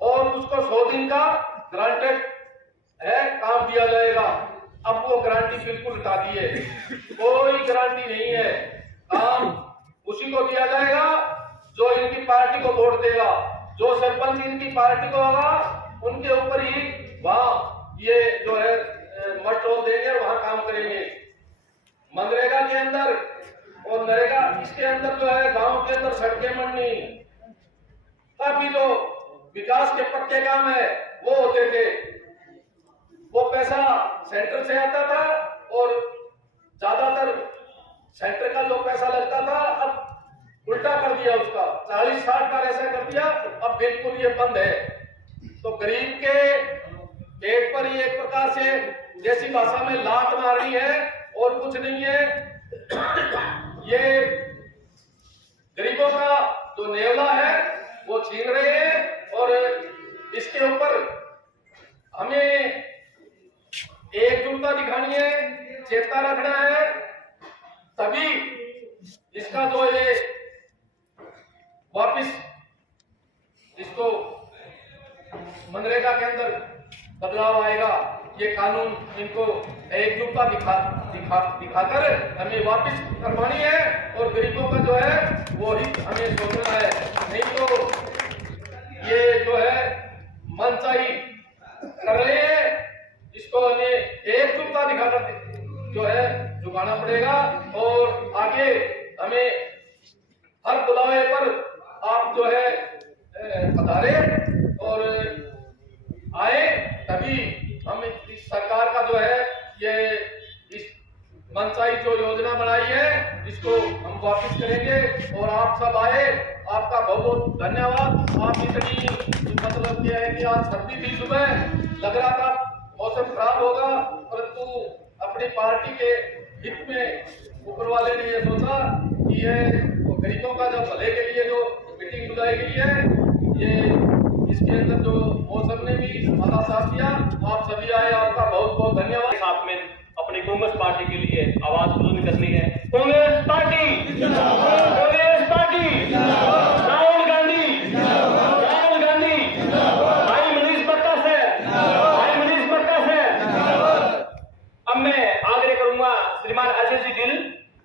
और उसको 100 दिन का ग्रांटेड है काम दिया जाएगा। अब वो गारंटी बिल्कुल हटा दी है, कोई गारंटी नहीं है। काम उसी को दिया जाएगा जो इनकी पार्टी को वोट देगा, जो सरपंच इनकी पार्टी को होगा उनके ऊपर ही वहां ये जो है मत देंगे, वहां काम करेंगे। मनरेगा के अंदर और नरेगा इसके अंदर जो है गांव के अंदर सड़कें बननी, काफी जो विकास के पक्के काम है वो होते थे। वो पैसा सेंटर से आता था और ज्यादातर सेंटर का जो पैसा लगता था अब उल्टा कर दिया, उसका 40-60 का ऐसा कर दिया, अब बिल्कुल ये बंद है। तो गरीब के पेट पर ये एक प्रकार से जैसी भाषा में लात मारनी है और कुछ नहीं है। ये गरीबों का जो नेवला है वो छीन रहे हैं और इसके ऊपर हमें एकजुटता दिखानी है, चेतना रखना है, तभी इसका जो ये वापिस इसको मनरेगा के अंदर बदलाव आएगा। ये कानून इनको एकजुटता दिखाकर हमें वापस करवानी है और गरीबों का जो है वो ही हमें सोचना है, नहीं तो ये जो है मनचाही कर रहे हैं, इसको हमें एकजुटता दिखाकर जो है झुकाना पड़ेगा। और आगे हमें हर बुलावे पर आप जो है पधारे और आए, तभी हम इस सरकार का जो है ये इस मनचाही जो योजना बनाई है इसको हम वापस करेंगे। और आप सब आए, आपका बहुत बहुत धन्यवाद। आप इतनी मतलब क्या है कि आज सर्दी थी, सुबह लग रहा था मौसम खराब होगा, परंतु अपनी पार्टी के हित में ऊपर वाले ने ये सोचा कि ये गरीबों का जो भले के लिए जो मीटिंग बुलाई गई है, ये इसके अंदर जो मौसम ने भी हमारा साथ दिया। आप सभी आए, आपका बहुत बहुत धन्यवाद। साथ में अपनी कांग्रेस पार्टी के लिए आवाज बुलंद करनी है। कांग्रेस पार्टी जिंदाबाद, कांग्रेस पार्टी जिंदाबाद, राहुल गांधी जिंदाबाद, राहुल गांधी जिंदाबाद, भाई मनीष मक्का से जिंदाबाद, भाई मनीष मक्का से जिंदाबाद। अब मैं आग्रह करूंगा श्रीमान अजय जी गिल,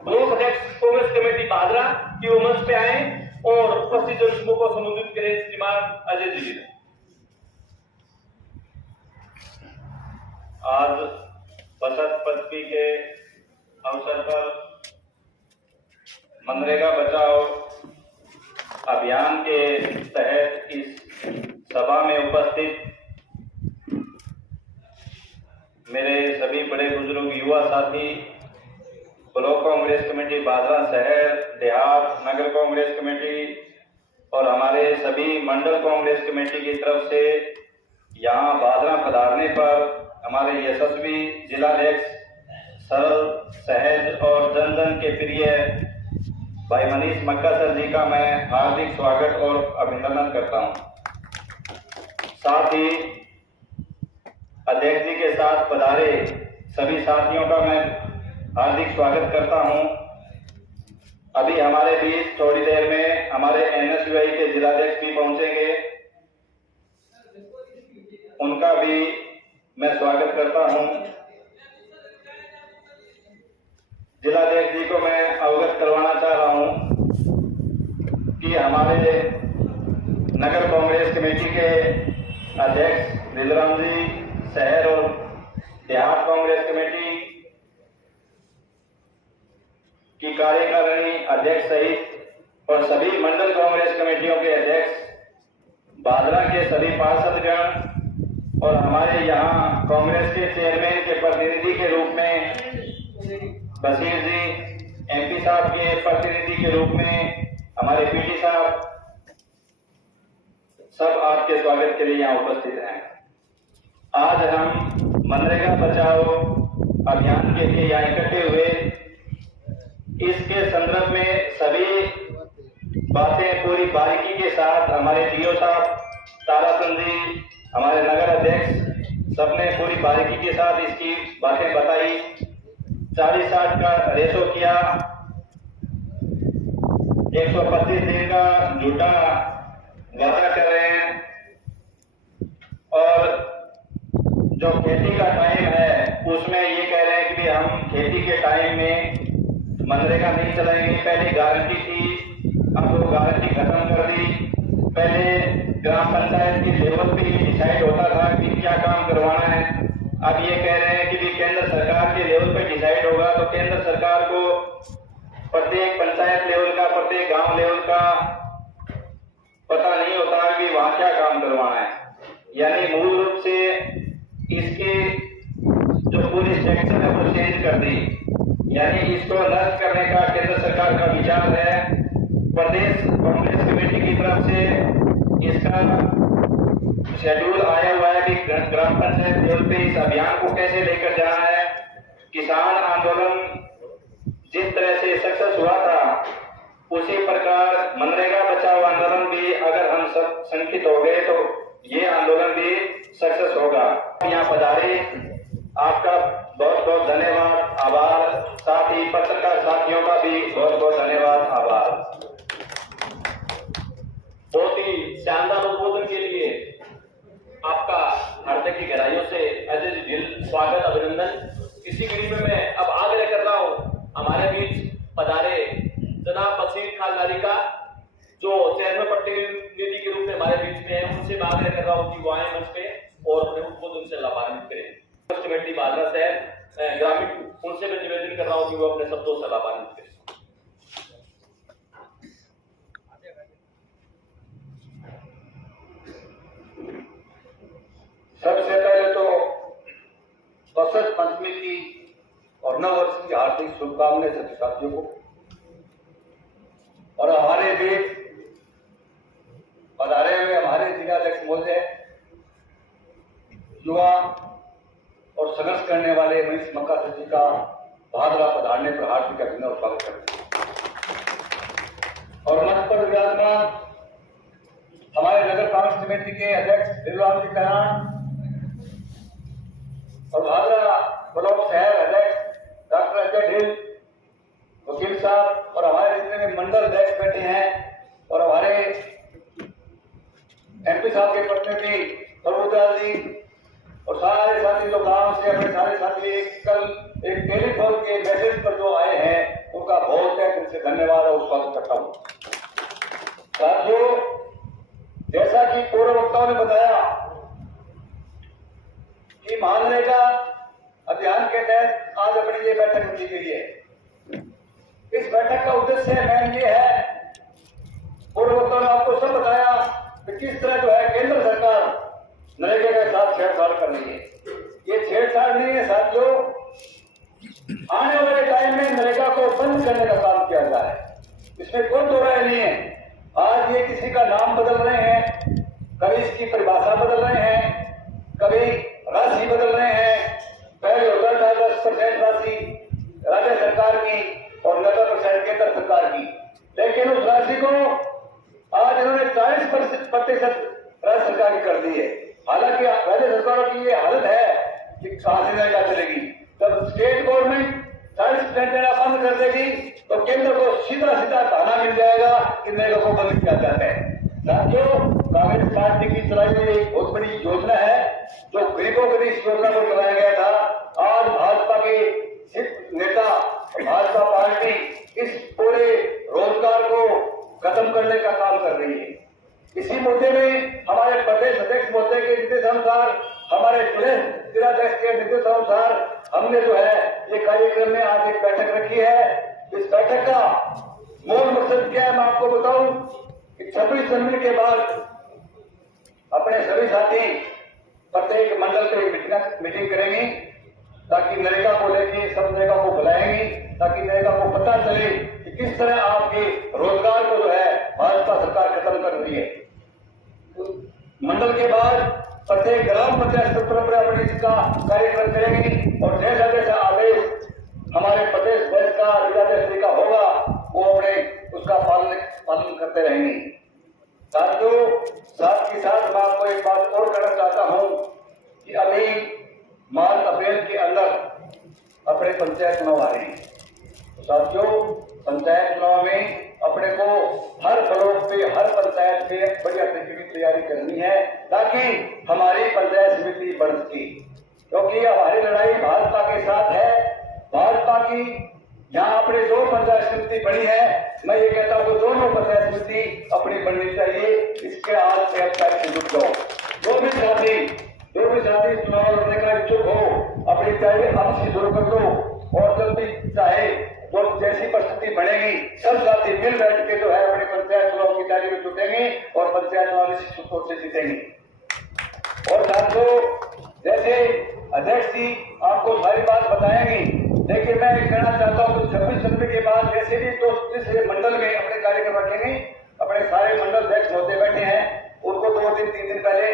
ब्लॉक अध्यक्ष कांग्रेस कमेटी बादरा, कि वो मंच पे आए और उपस्थित जनसमूह को संबोधित करें। श्रीमान अजय जी गिल। आज बचत पदवी के अवसर पर मनरेगा बचाओ अभियान के तहत इस सभा में उपस्थित मेरे सभी बड़े बुजुर्ग युवा साथी, ब्लॉक कांग्रेस कमेटी बादरा शहर, देहात, नगर कांग्रेस कमेटी और हमारे सभी मंडल कांग्रेस कमेटी की तरफ से यहाँ बादरा पधारने पर हमारे यशस्वी जिलाध्यक्ष, सरल, सहज और जन जन के प्रिय भाई मनीष मक्का सर जी का मैं हार्दिक स्वागत और अभिनंदन करता हूं। साथ ही अध्यक्ष जी के साथ पधारे सभी साथियों का मैं हार्दिक स्वागत करता हूं। अभी हमारे बीच थोड़ी देर में हमारे NSUI के जिलाध्यक्ष भी पहुंचेंगे, उनका भी मैं स्वागत करता हूं। जिलाध्यक्ष जी को मैं अवगत करवाना चाह रहा हूं कि हमारे नगर कांग्रेस कमेटी के अध्यक्ष रिजराम जी, शहर और देहात कांग्रेस कमेटी की कार्यकारिणी अध्यक्ष सहित और सभी मंडल कांग्रेस कमेटियों के अध्यक्ष, बादरा के सभी पार्षदगण और हमारे यहाँ कांग्रेस के चेयरमैन के प्रतिनिधि के रूप में बशीर जी, MP साहब के प्रतिनिधि के रूप में हमारे PT साहब, सब आपके स्वागत के लिए यहाँ उपस्थित हैं। आज हम मनरेगा बचाओ अभियान के लिए यहाँ इकट्ठे हुए, इसके संदर्भ में सभी बातें पूरी बारीकी के साथ हमारे DO साहब, ताराचंद जी, हमारे नगर अध्यक्ष, सबने पूरी बारीकी के साथ इसकी बातें बताई। 40-60 का रेशो किया, 125 दिन का झूठा वादा कर रहे हैं और जो खेती का टाइम है उसमें ये कह रहे हैं कि भी हम खेती के टाइम में मनरेगा नहीं चलाएंगे। पहले गारंटी थी, अब वो गारंटी खत्म कर दी। पहले ग्राम पंचायत की लेवल पे ही डिसाइड होता था कि क्या काम करवाना है, अब ये कह रहे हैं कि भी केंद्र सरकार के लेवल पे डिसाइड होगा। तो केंद्र सरकार को प्रत्येक पंचायत लेवल का, प्रत्येक गांव लेवल का पता नहीं होता कि वहां क्या काम करवाना है। यानी मूल रूप से इसके जो पूरी सेक्टर है वो चेंज कर दी। यानी इसको नष्ट करने का केंद्र सरकार का विचार है। प्रदेश कांग्रेस कमेटी की तरफ से इसका शेड्यूल आया हुआ है कि ग्राम पंचायत लेवल पे इस अभियान को कैसे लेकर जाना है। किसान आंदोलन जिस तरह से सक्सेस हुआ था, उसी प्रकार मनरेगा बचाओ आंदोलन भी अगर हम सब संगठित हो गए तो ये आंदोलन भी सक्सेस होगा। यहाँ पधारे, आपका बहुत बहुत धन्यवाद, आभार। साथ ही पत्रकार साथियों का भी बहुत बहुत धन्यवाद, आभार। बहुत ही शानदार उद्बोधन के लिए आपका हृदय की गहराइयों से ऐसे दिल स्वागत, अभिनंदन। इसी कड़ी में मैं अब आग्रह कर रहा हूँ हमारे बीच पधारे जनाब बशीर खान गारी का, जो चेयरमैन प्रतिनिधि के रूप में हमारे बीच में है, उनसे मैं आग्रह कर रहा हूँ कि वो आए मंच पे और अपने उद्बोधन से लाभान्वित करें। कमेटी बादरा शहर ग्रामीण, उनसे मैं निवेदन कर रहा हूँ कि वो अपने शब्दों से लाभान्वित करें। सबसे पहले तो बसंत पंचमी की और नव वर्ष की हार्दिक शुभकामनाएं सभी साथियों को। और हमारे बीच पधारे हुए हमारे जिलाध्यक्ष महोदय, युवा और संघर्ष करने वाले मनीष मक्का सर जी का भादरा पधारने पर हार्दिक अभिनंदन और स्वागत करते हैं। और मंच पर विराजमान हमारे नगर कांग्रेस कमेटी के अध्यक्ष दिलराम जी कयान और भादरा ब्लॉक शहर अध्यक्ष डॉक्टर अजय ढिल, वकील साहब और हमारे जितने भी मंडल अध्यक्ष बैठे हैं और हमारे एमपी साहब के प्रतिनिधि प्रभुदास जी और सारे साथी जो गांव से अपने सारे साथी कल एक टेलीफोन के मैसेज पर जो आए हैं, उनका बहुत दिल से धन्यवाद और स्वागत करता हूं। साथियों, जैसा कि पूर्व वक्ताओं ने बताया कि मनरेगा अभियान के तहत आज अपनी ये बैठक रखी गई है। इस बैठक का उद्देश्य मेन ये है, पूर्व वक्ताओं ने आपको सब बताया कि किस तरह जो है केंद्र सरकार नरेगा के साथ छेड़छाड़ कर रही है। ये छेड़छाड़ नहीं है साथियों, आने वाले टाइम में नरेगा को बंद करने का काम किया जा रहा है, इसमें कोई दो राय नहीं है। आज ये किसी का नाम बदल रहे हैं, कभी इसकी परिभाषा बदल रहे हैं, कभी राशि बदल रहे हैं। पहले होता था 10% राशि राज्य सरकार की और 90% केंद्र सरकार की, लेकिन उस राशि को आज इन्होंने 40% राज्य सरकार की कर दी है। हालांकि राज्य सरकारों की ये हालत है कि कहां से नरेगा चलेगी। जब स्टेट गवर्नमेंट 40% देना बंद कर देगी तो केंद्र को सीधा सीधा ताना मिल जाएगा कि नरेगा को बंद किया जाता है। साथियों, कांग्रेस पार्टी की चलाई हुई एक बहुत बड़ी योजना है, जो गरीबों के लिए इस योजना को चलाया गया था। आज भाजपा के नेता, भाजपा पार्टी इस पूरे रोजगार को खत्म करने का काम कर रही है। इसी मुद्दे में हमारे प्रदेश अध्यक्ष महोदय के निर्देश अनुसार, हमारे जिलाध्यक्ष के निर्देश अनुसार हमने जो है ये कार्यक्रम में आज एक बैठक रखी है। इस बैठक का मूल मकसद क्या है मैं आपको बताऊं कि 26 जनवरी के बाद अपने सभी साथी प्रत्येक मंडल पे मीटिंग करेंगे, ताकि नरेगा को लेके सब नरेगा को बुलाएंगे, ताकि नरेगा को पता चले कि किस तरह आपके रोजगार को जो है भाजपा सरकार खत्म कर रही है। मंडल के बाद प्रत्येक ग्राम पंचायत स्तर पर अपने इसका कार्यक्रम करेंगे और जैसा जैसा आदेश हमारे प्रदेश अध्यक्ष का, जिलाध्यक्ष का होगा, वो अपने उसका पालन करते रहेंगे। साथियों, साथ ही साथ मैं आपको एक बात और कहना चाहता हूं कि अभी मार्च अप्रैल के अंदर अपने पंचायत चुनाव आ रहे हैं। साथियों, पंचायत चुनाव में अपने को हर ब्लॉक पे, हर पंचायत पे बढ़िया तरीके की तैयारी करनी है, ताकि हमारी पंचायत समिति बढ़ सके। क्योंकि हमारी लड़ाई भाजपा के साथ है। भाजपा की यहाँ अपने दो पंचायत समिति बनी है, मैं ये कहता हूँ कि दोनों पंचायत समिति अपनी बननी चाहिए। इसके आज से अब तक जुट जाओ। जो भी साथी चुनाव लड़ने का इच्छुक हो, अपनी तैयारी अब से शुरू कर दो और जब भी चाहे और जैसी परिस्थिति बनेगी सब साथी मिल बैठ के जो है अपने पंचायत चुनाव की तैयारी में जुटेंगे और पंचायत चुनाव निश्चित रूप से जीतेंगे। और साथियों, जैसे अध्यक्ष जी आपको सारी बात बताएंगे, लेकिन मैं कहना चाहता हूँ कि 26 जनवरी के बाद जैसे भी तो जिस मंडल में अपने कार्यक्रम रखेंगे, अपने सारे मंडल अध्यक्ष होते बैठे हैं, उनको 2 दिन 3 दिन पहले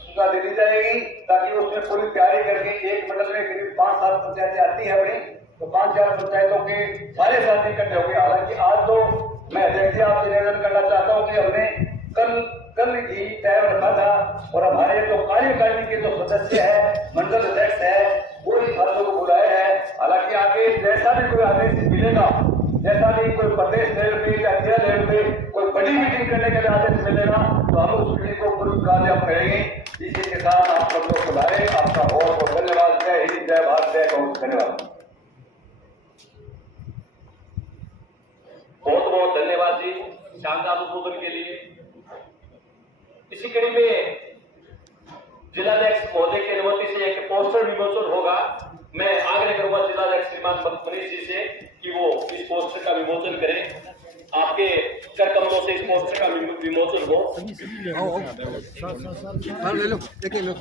सूचना दे दी जाएगी ताकि उसमें पूरी तैयारी करके एक मंडल में करीब 5-7 पंचायतें आती है अपनी, तो 5-4 पंचायतों के सारे साथी इकट्ठे होंगे। हालांकि आज तो मैं अध्यक्ष जी आपसे निवेदन करना चाहता हूँ कि हमने कल ही टाइम रखा था और हमारे तो कार्यकारिणी के जो सदस्य है, मंडल अध्यक्ष है, वो इस बातों को बुलाए हैं। हालांकि आगे जैसा भी कोई आदेश मिलेगा, जैसा भी कोई प्रदेश लेवल पे या जिला लेवल पे कोई बड़ी मीटिंग करने के लिए आदेश मिलेगा तो हम उस मीटिंग को पूरी कामयाब करेंगे। इसी के साथ आप सब लोग बुलाए, आपका बहुत बहुत धन्यवाद। जय हिंद, जय भारत, जय गौ। धन्यवाद। बहुत बहुत धन्यवाद जी शानदार उद्बोधन के लिए। इसी कड़ी में जिलाध्यक्ष महोदय की अनुमति से एक पोस्टर विमोचन होगा। मैं आग्रह करूंगा जिलाध्यक्ष श्रीमान मनीष जी से कि वो इस पोस्टर का विमोचन करें। आपके कर कमलों से इस पोस्टर का विमोचन हो। ले लो, एक लो,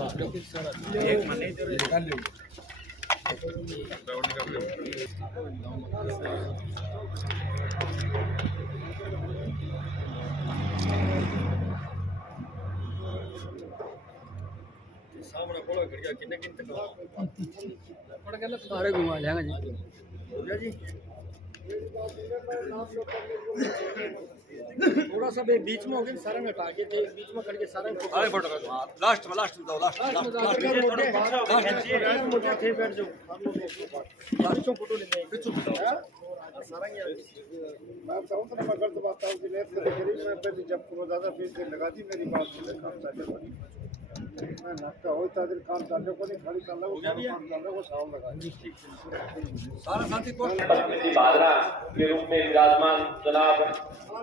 सामने बोलो खड़िया कितने तक सारे घुमा लेंगे जी। जी थोड़ा सा बीच में हो गया, सारे में हटा के बीच में करके सारे फोटो लास्ट में दो लास्ट मुझे थे बैठ जाओ लास्ट में फोटो लेने मैं बताऊँ तो मैं गलत बात हूँ कि मैं पहले जब ज्यादा फीस लगा दी मेरी बात से काम चाहते मैं नाटका हो तादिर काम चाहते को नहीं खाली कर लो काम कर लो वो साउंड लगा सारा साथी को बादरा के रूप में विराजमान जनाब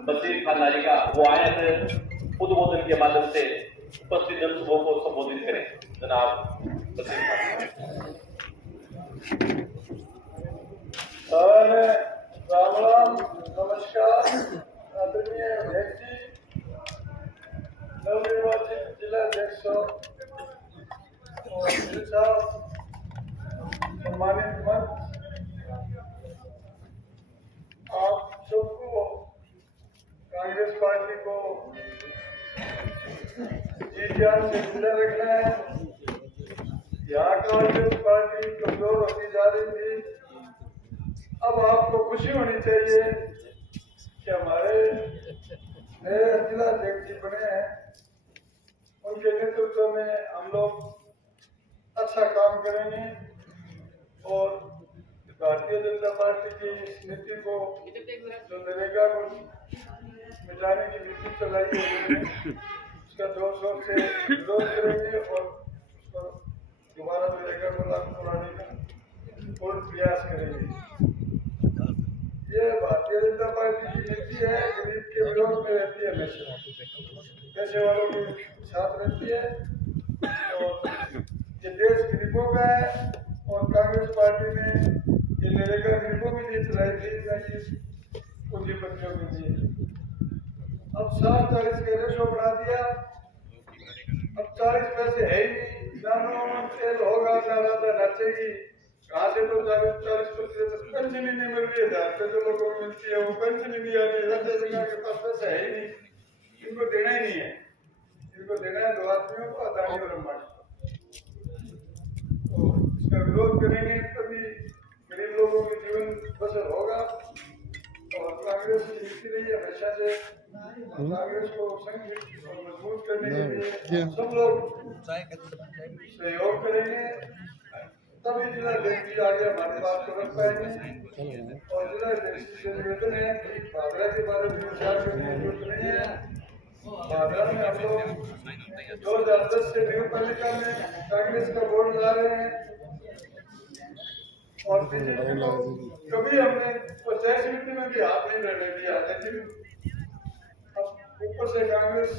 बशीर खान नारिका वो आए थे उद्बोधन के माध्यम से उपस्थित जनसभा को संबोधित करें। जनाब बशीर खान। राम राम, नमस्कार आदरणीय अध्यक्ष जी, नवनिर्वाचित जिलाध्यक्ष और सम्मानित मंच, आप सबको कांग्रेस पार्टी को जी जान से जुड़े रखना है। यहाँ कांग्रेस पार्टी कमजोर होती जा रही थी, अब आपको खुशी होनी चाहिए कि हमारे नए जिलाध्यक्ष जी बने हैं, उनके नेतृत्व में हम लोग अच्छा काम करेंगे और भारतीय जनता पार्टी की इस नीति को जो नरेगा को मिटाने की नीति चलाई है उसका जोर शोर से विरोध करेंगे और उसको दोबारा नरेगा को लागू कराने का पूर्ण प्रयास करेंगे। ये भारतीय जनता पार्टी की नीति है, गरीब के विरोध में रहती है, हमेशा पैसे वालों के साथ रहती है और ये देश गरीबों का है और कांग्रेस पार्टी ने ये नरेगा गरीबों के लिए चलाई थी पूंजीपतियों के लिए। अब 40 का रेशो बढ़ा दिया, अब 40 पैसे है ही नहीं, जानो तेल होगा ना राधा नाचेगी कहाँ से तो 40% पेंशन ही नहीं मिल रही है, 1000 रुपये जो लोगों को मिलती है वो पेंशन ही नहीं आ रही है, सरकार के पास पैसा है ही नहीं, इनको देना ही नहीं है, इनको देना है 2 आदमियों को, अदानी और अंबानी को। तो इसका विरोध करेंगे तभी गरीब लोगों के जीवन बसर होगा। और कांग्रेस की नीति रही है हमेशा से, कांग्रेस को संगठित और मजबूत करने के लिए सब लोग सहयोग करेंगे, तभी जिलाध्यक्ष जी आगे हमारी बात को रख पाएंगे। और जिलाध्यक्ष से निवेदन है भादरा के बारे में विचार करने की जरूरत नहीं है। भादरा में हम लोग 2010 से न्यू पालिका में कांग्रेस का बोर्ड ला रहे हैं और बीजेपी को कभी हमने पंचायत समिति में भी हाथ नहीं रहने दिया, लेकिन अब ऊपर से कांग्रेस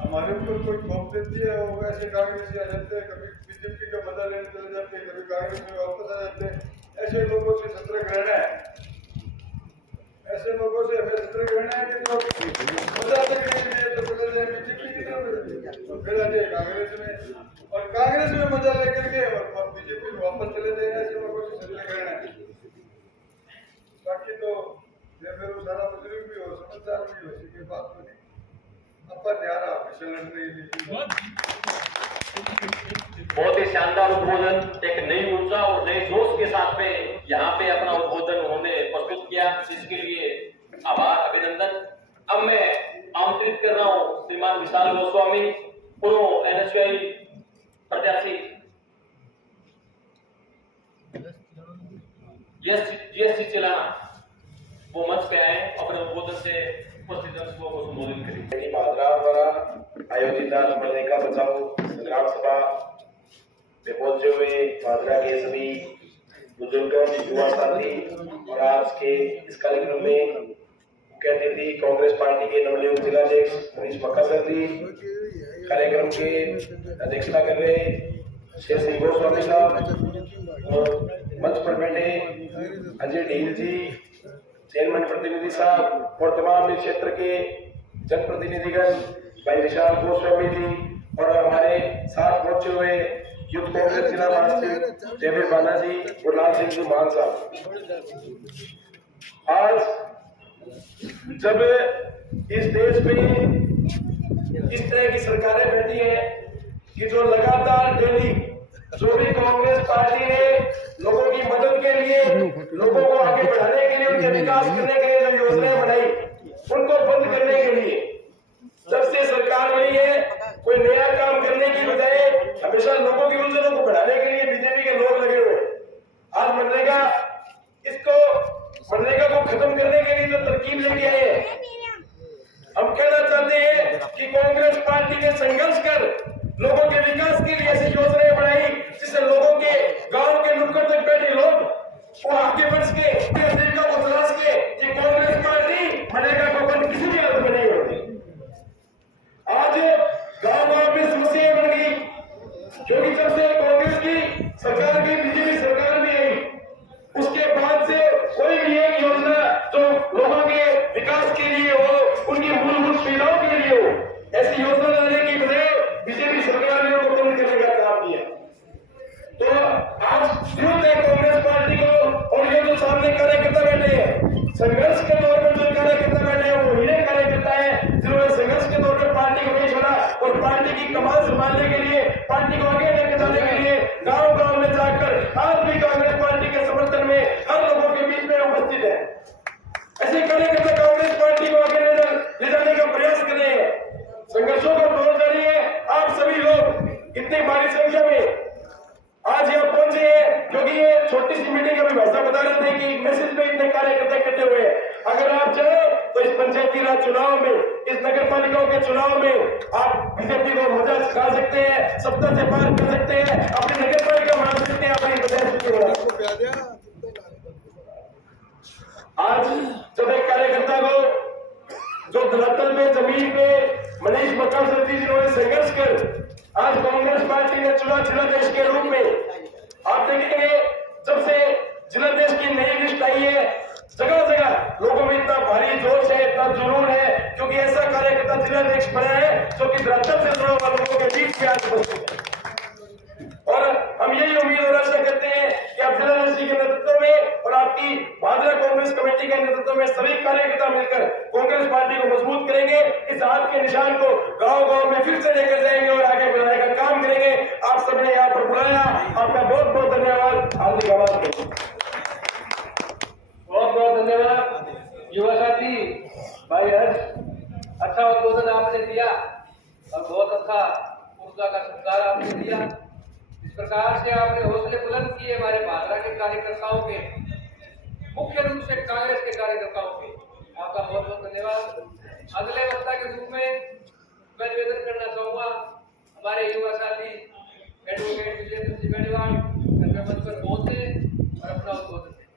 हमारे ऊपर कोई थोप देती है, वो ऐसे कांग्रेस आ जाते हैं, कभी बीजेपी का बदला लेने चले जाते हैं, कभी कांग्रेस में वापस आ जाते हैं। ऐसे लोगों से सतर्क रहना है कहना है कि जो मजा देखने के लिए तो चले जाए बीजेपी की तरफ, फिर आ जाए कांग्रेस में, और कांग्रेस में मजा लेकर के और बीजेपी में वापस चले जाए, ऐसे लोगों को चलने कहना है। बाकी तो ये फिर वो सारा बुजुर्ग भी हो, समझदार भी हो, इसकी बात तो नहीं अपन ध्यान आप लड़ने के लिए। बहुत ही शानदार उद्बोधन, एक नई ऊर्जा और नए जोश के साथ में यहाँ पे अपना उद्बोधन उन्होंने प्रस्तुत किया, इसके लिए आभार, अभिनंदन। अब मैं आमंत्रित कर रहा हूँ श्रीमान विशाल गोस्वामी, पूर्व एनएसयूआई प्रत्याशी, जीएसटी चलाना, वो मंच पे आए अपने उद्बोधन से उपस्थित दर्शकों को संबोधित करें। भादरा द्वारा आयोजित मनरेगा बचाओ संग्राम सभा में पहुंचे हुए भादरा के सभी बुजुर्ग, युवा साथी और आज के इस कार्यक्रम में मुख्य अतिथि कांग्रेस पार्टी के नवनियुक्त जिलाध्यक्ष मनीष मक्का सर जी, कार्यक्रम के अध्यक्षता कर रहे श्री सिंह गोस्वामी साहब और मंच पर बैठे अजय ढील जी, चेयरमैन प्रतिनिधि साहब और तमाम इस क्षेत्र के जनप्रतिनिधिगण, भाई विशाल गोस्वामी जी और हमारे साथ पहुंचे हुए यूथ कांग्रेस जिला महासचिव जयवीर बालाजी और लाल सिंह जी मान साहब। आज जब इस देश में इस तरह की सरकारें बैठी है कि जो लगातार डेली जो भी कांग्रेस पार्टी ने लोगों की मदद के लिए, लोगों को आगे बढ़ाने के लिए, उनके विकास करने के लिए जो योजनाएं बनाई उनको बंद करने के लिए जब से सरकार बनी है, कोई नया काम करने की बजाय हमेशा लोगों की उलझनों को बढ़ाने के लिए बीजेपी के लोग लगे हुए। आज मनरेगा को खत्म करने के लिए जो तरकीब लेके आए हैं, हम कहना चाहते हैं कि कांग्रेस पार्टी ने संघर्ष कर लोगों के विकास के लिए ऐसी योजनाएं बनाई जिससे लोगों के गांव के नुक्कड़ तक बैठे लोग वो आगे बढ़ के तरीका को तलाश के ये कांग्रेस पार्टी मनरेगा को बंद किसी भी हालत में नहीं होती। आज गांव में समस्याएं बढ़ गई क्योंकि जब से कांग्रेस की सरकार की बीजेपी सरकार भी आई उसके बाद से कोई भी एक योजना जो लोगों के विकास के लिए हो, उनकी मूलभूत सुविधाओं के लिए हो, ऐसी योजना लाने की बजाय बीजेपी सरकार ने उनको बंद करने का काम किया। तो आज जरूरत है कांग्रेस पार्टी को, और ये जो सामने कार्यकर्ता बैठे हैं, संघर्ष के दौर में जो कार्यकर्ता बैठे हैं वो हीरे कार्यकर्ता है जिन्होंने संघर्ष के दौर में पार्टी को नहीं छोड़ा और पार्टी की कमान संभालने के लिए, पार्टी को आगे लेकर जाने के लिए गांव गांव में जाकर आज भी कांग्रेस पार्टी के समर्थन में हर लोगों के बीच में उपस्थित है। ऐसे कार्यकर्ता कांग्रेस पार्टी को आगे ले जाने का प्रयास कर रहे हैं, संघर्षों को तोड़ जारी है। आप सभी लोग इतनी भारी संख्या में आज यहाँ पहुंचे हैं क्योंकि ये छोटी सी मीटिंग अभी भाषा बता रहे थे कि मैसेज में इतने कार्यकर्ता इकट्ठे हुए हैं। अगर आप चाहें तो इस पंचायती राज चुनाव में, इस नगर पालिकाओं के चुनाव में आप बीजेपी को मजा सिखा सकते हैं, सत्ता से पार कर सकते हैं, अपनी नगर पालिका बना सकते हैं, अपनी आज जब एक कार्यकर्ता को जो धरातल पे जमीन पे मनीष मक्का सर जी जिन्होंने संघर्ष कर आज कांग्रेस पार्टी ने चुना जिलाध्यक्ष के रूप में, आप देखेंगे जब से जिलाध्यक्ष की नई लिस्ट आई है जगह जगह लोगों में इतना भारी जोश है, इतना जुनून है क्योंकि ऐसा कार्यकर्ता जिलाध्यक्ष बना है जो कि धरातल से जुड़ा हुआ लोगों के बीच में आज उपस्थित है। और हम यही उम्मीद और आशा करते हैं कि आप जिलाध्यक्ष के नेतृत्व में और आपकी भादरा कांग्रेस कमेटी के नेतृत्व में सभी कार्यकर्ता मिलकर कांग्रेस पार्टी को मजबूत करेंगे, इस हाथ के निशान को गांव गांव में फिर से लेकर जाएंगे और आगे बढ़ाने का काम करेंगे। आप सबने यहाँ पर बुलाया, आपका बहुत बहुत धन्यवाद। हार्दिक आभार, बहुत बहुत धन्यवाद युवा साथी भाई हर्ष, अच्छा उद्बोधन आपने दिया और बहुत अच्छा ऊर्जा का संचार आपने दिया। इस प्रकार से आपने हौसले बुलंद किए हमारे भादरा के कार्यकर्ताओं के, मुख्य रूप से कांग्रेस के कार्यकर्ताओं के, आपका बहुत बहुत धन्यवाद। अगले वक्ता के रूप में मैं निवेदन करना चाहूंगा हमारे युवा साथी एडवोकेट विजेंद्र सिंह बेनीवाल मंच पर पहुंचे और अपना उद्बोधन दें।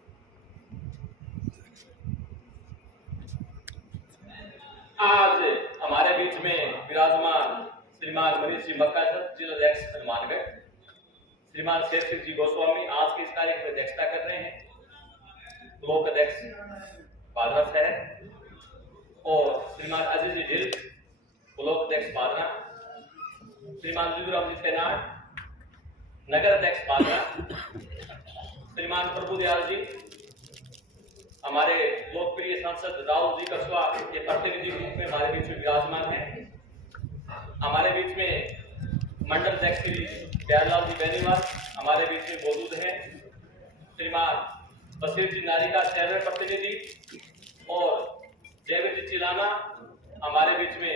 आज हमारे बीच में विराजमान श्रीमान मनीष जी मक्का सर, जिलाध्यक्ष हनुमानगढ़, श्रीमान शेर सिंह जी गोस्वामी आज के इस कार्यक्रम में अध्यक्षता कर रहे हैं, ब्लॉक अध्यक्ष भादरा शहर, और श्रीमान अजीज ढिल ब्लॉक अध्यक्ष बादरा, श्रीमान विदुराम जी तेनाट नगर अध्यक्ष बादरा, श्रीमान प्रभुदयाल जी हमारे लोकप्रिय सांसद राहुल जी कछुआ के प्रतिनिधि रूप में हमारे बीच में विराजमान है। हमारे बीच में मंडल अध्यक्ष श्री प्यारलाल जी बेनीवाल हमारे बीच में मौजूद हैं। श्रीमान बशीर जी नारी का शहर प्रतिनिधि और जयवीर जी चिलाना हमारे बीच में,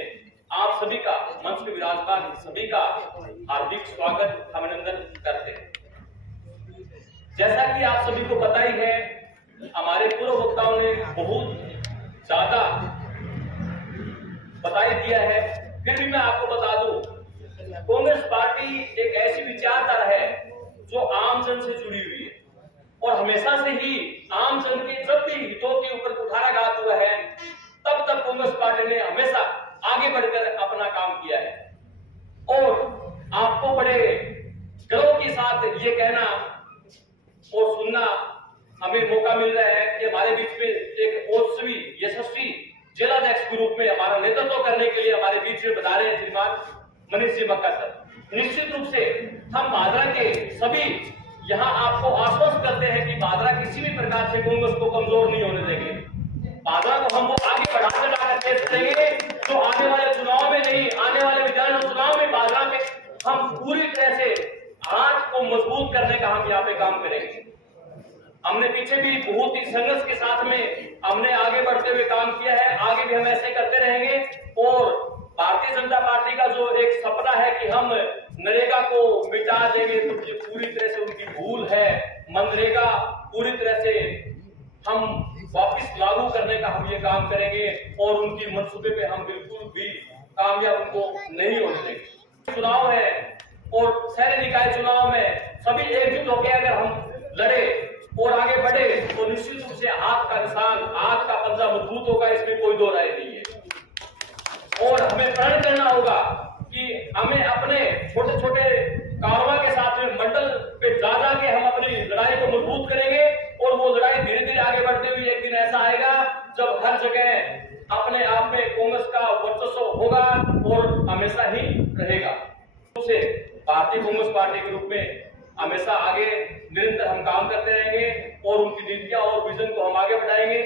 आप सभी का मंच पे विराजमान सभी का हार्दिक स्वागत अभिनंदन करते हैं। जैसा कि आप सभी को पता ही है, हमारे पूर्व वक्ताओं ने बहुत ज्यादा बताई दिया है, फिर भी मैं आपको बता दूं, कांग्रेस पार्टी एक ऐसी विचारधारा है जो आम जन से जुड़ी हुई है और हमेशा से ही आम जन के जब भी हितों के ऊपर कुठाराघात हुआ है तब तक कांग्रेस पार्टी ने हमेशा आगे बढ़कर अपना काम किया है। और आपको बड़े गर्व के साथ ये कहना और सुनना हमें मौका मिल रहा है कि हमारे बीच में एक ओजस्वी यशस्वी जिलाध्यक्ष के रूप में हमारा नेतृत्व करने के लिए हमारे बीच में बता रहे हैं श्रीमान मनीष जी मक्का सर। निश्चित रूप से हम बादरा के सभी यहाँ आपको आश्वस्त करते हैं कि बादरा किसी भी प्रकार से कांग्रेस को कमजोर नहीं होने देंगे। बादरा को हम वो आगे बढ़ाकर लाकर पेश करेंगे जो आने वाले चुनाव में नहीं, आने वाले विधानसभा चुनाव में बादरा में हम पूरी तरह से हाथ को मजबूत करने का हम यहाँ पे काम करेंगे। हमने पीछे भी बहुत ही संघर्ष के साथ में हमने आगे बढ़ते हुए काम किया है, आगे भी हम ऐसे करते रहेंगे। और भारतीय जनता पार्टी का जो एक सपना है कि हम नरेगा को मिटा देंगे, तो ये पूरी तरह से उनकी भूल है। मनरेगा पूरी तरह से हम वापस लागू करने का हम ये काम करेंगे और उनकी मंसूबे पे हम बिल्कुल भी कामयाब उनको नहीं होने देंगे। चुनाव है और शहरी निकाय चुनाव में सभी एकजुट होकर अगर हम लड़े और आगे बढ़े तो निश्चित रूप से हाथ का निशान, हाथ का पंजा मजबूत होगा, इसमें कोई दो राय नहीं है। और हमें प्रण करना होगा कि हमें अपने छोटे छोटे कारोबार के साथ में मंडल पे जा के हम अपनी लड़ाई को मजबूत करेंगे और वो लड़ाई धीरे धीरे आगे बढ़ते हुए एक दिन ऐसा आएगा जब हर जगह अपने आप में कांग्रेस का वर्चस्व होगा और हमेशा ही रहेगा। उसे भारतीय कांग्रेस पार्टी के रूप में हमेशा आगे निरंतर हम काम करते रहेंगे और उनकी नीतियां और विजन को हम आगे बढ़ाएंगे।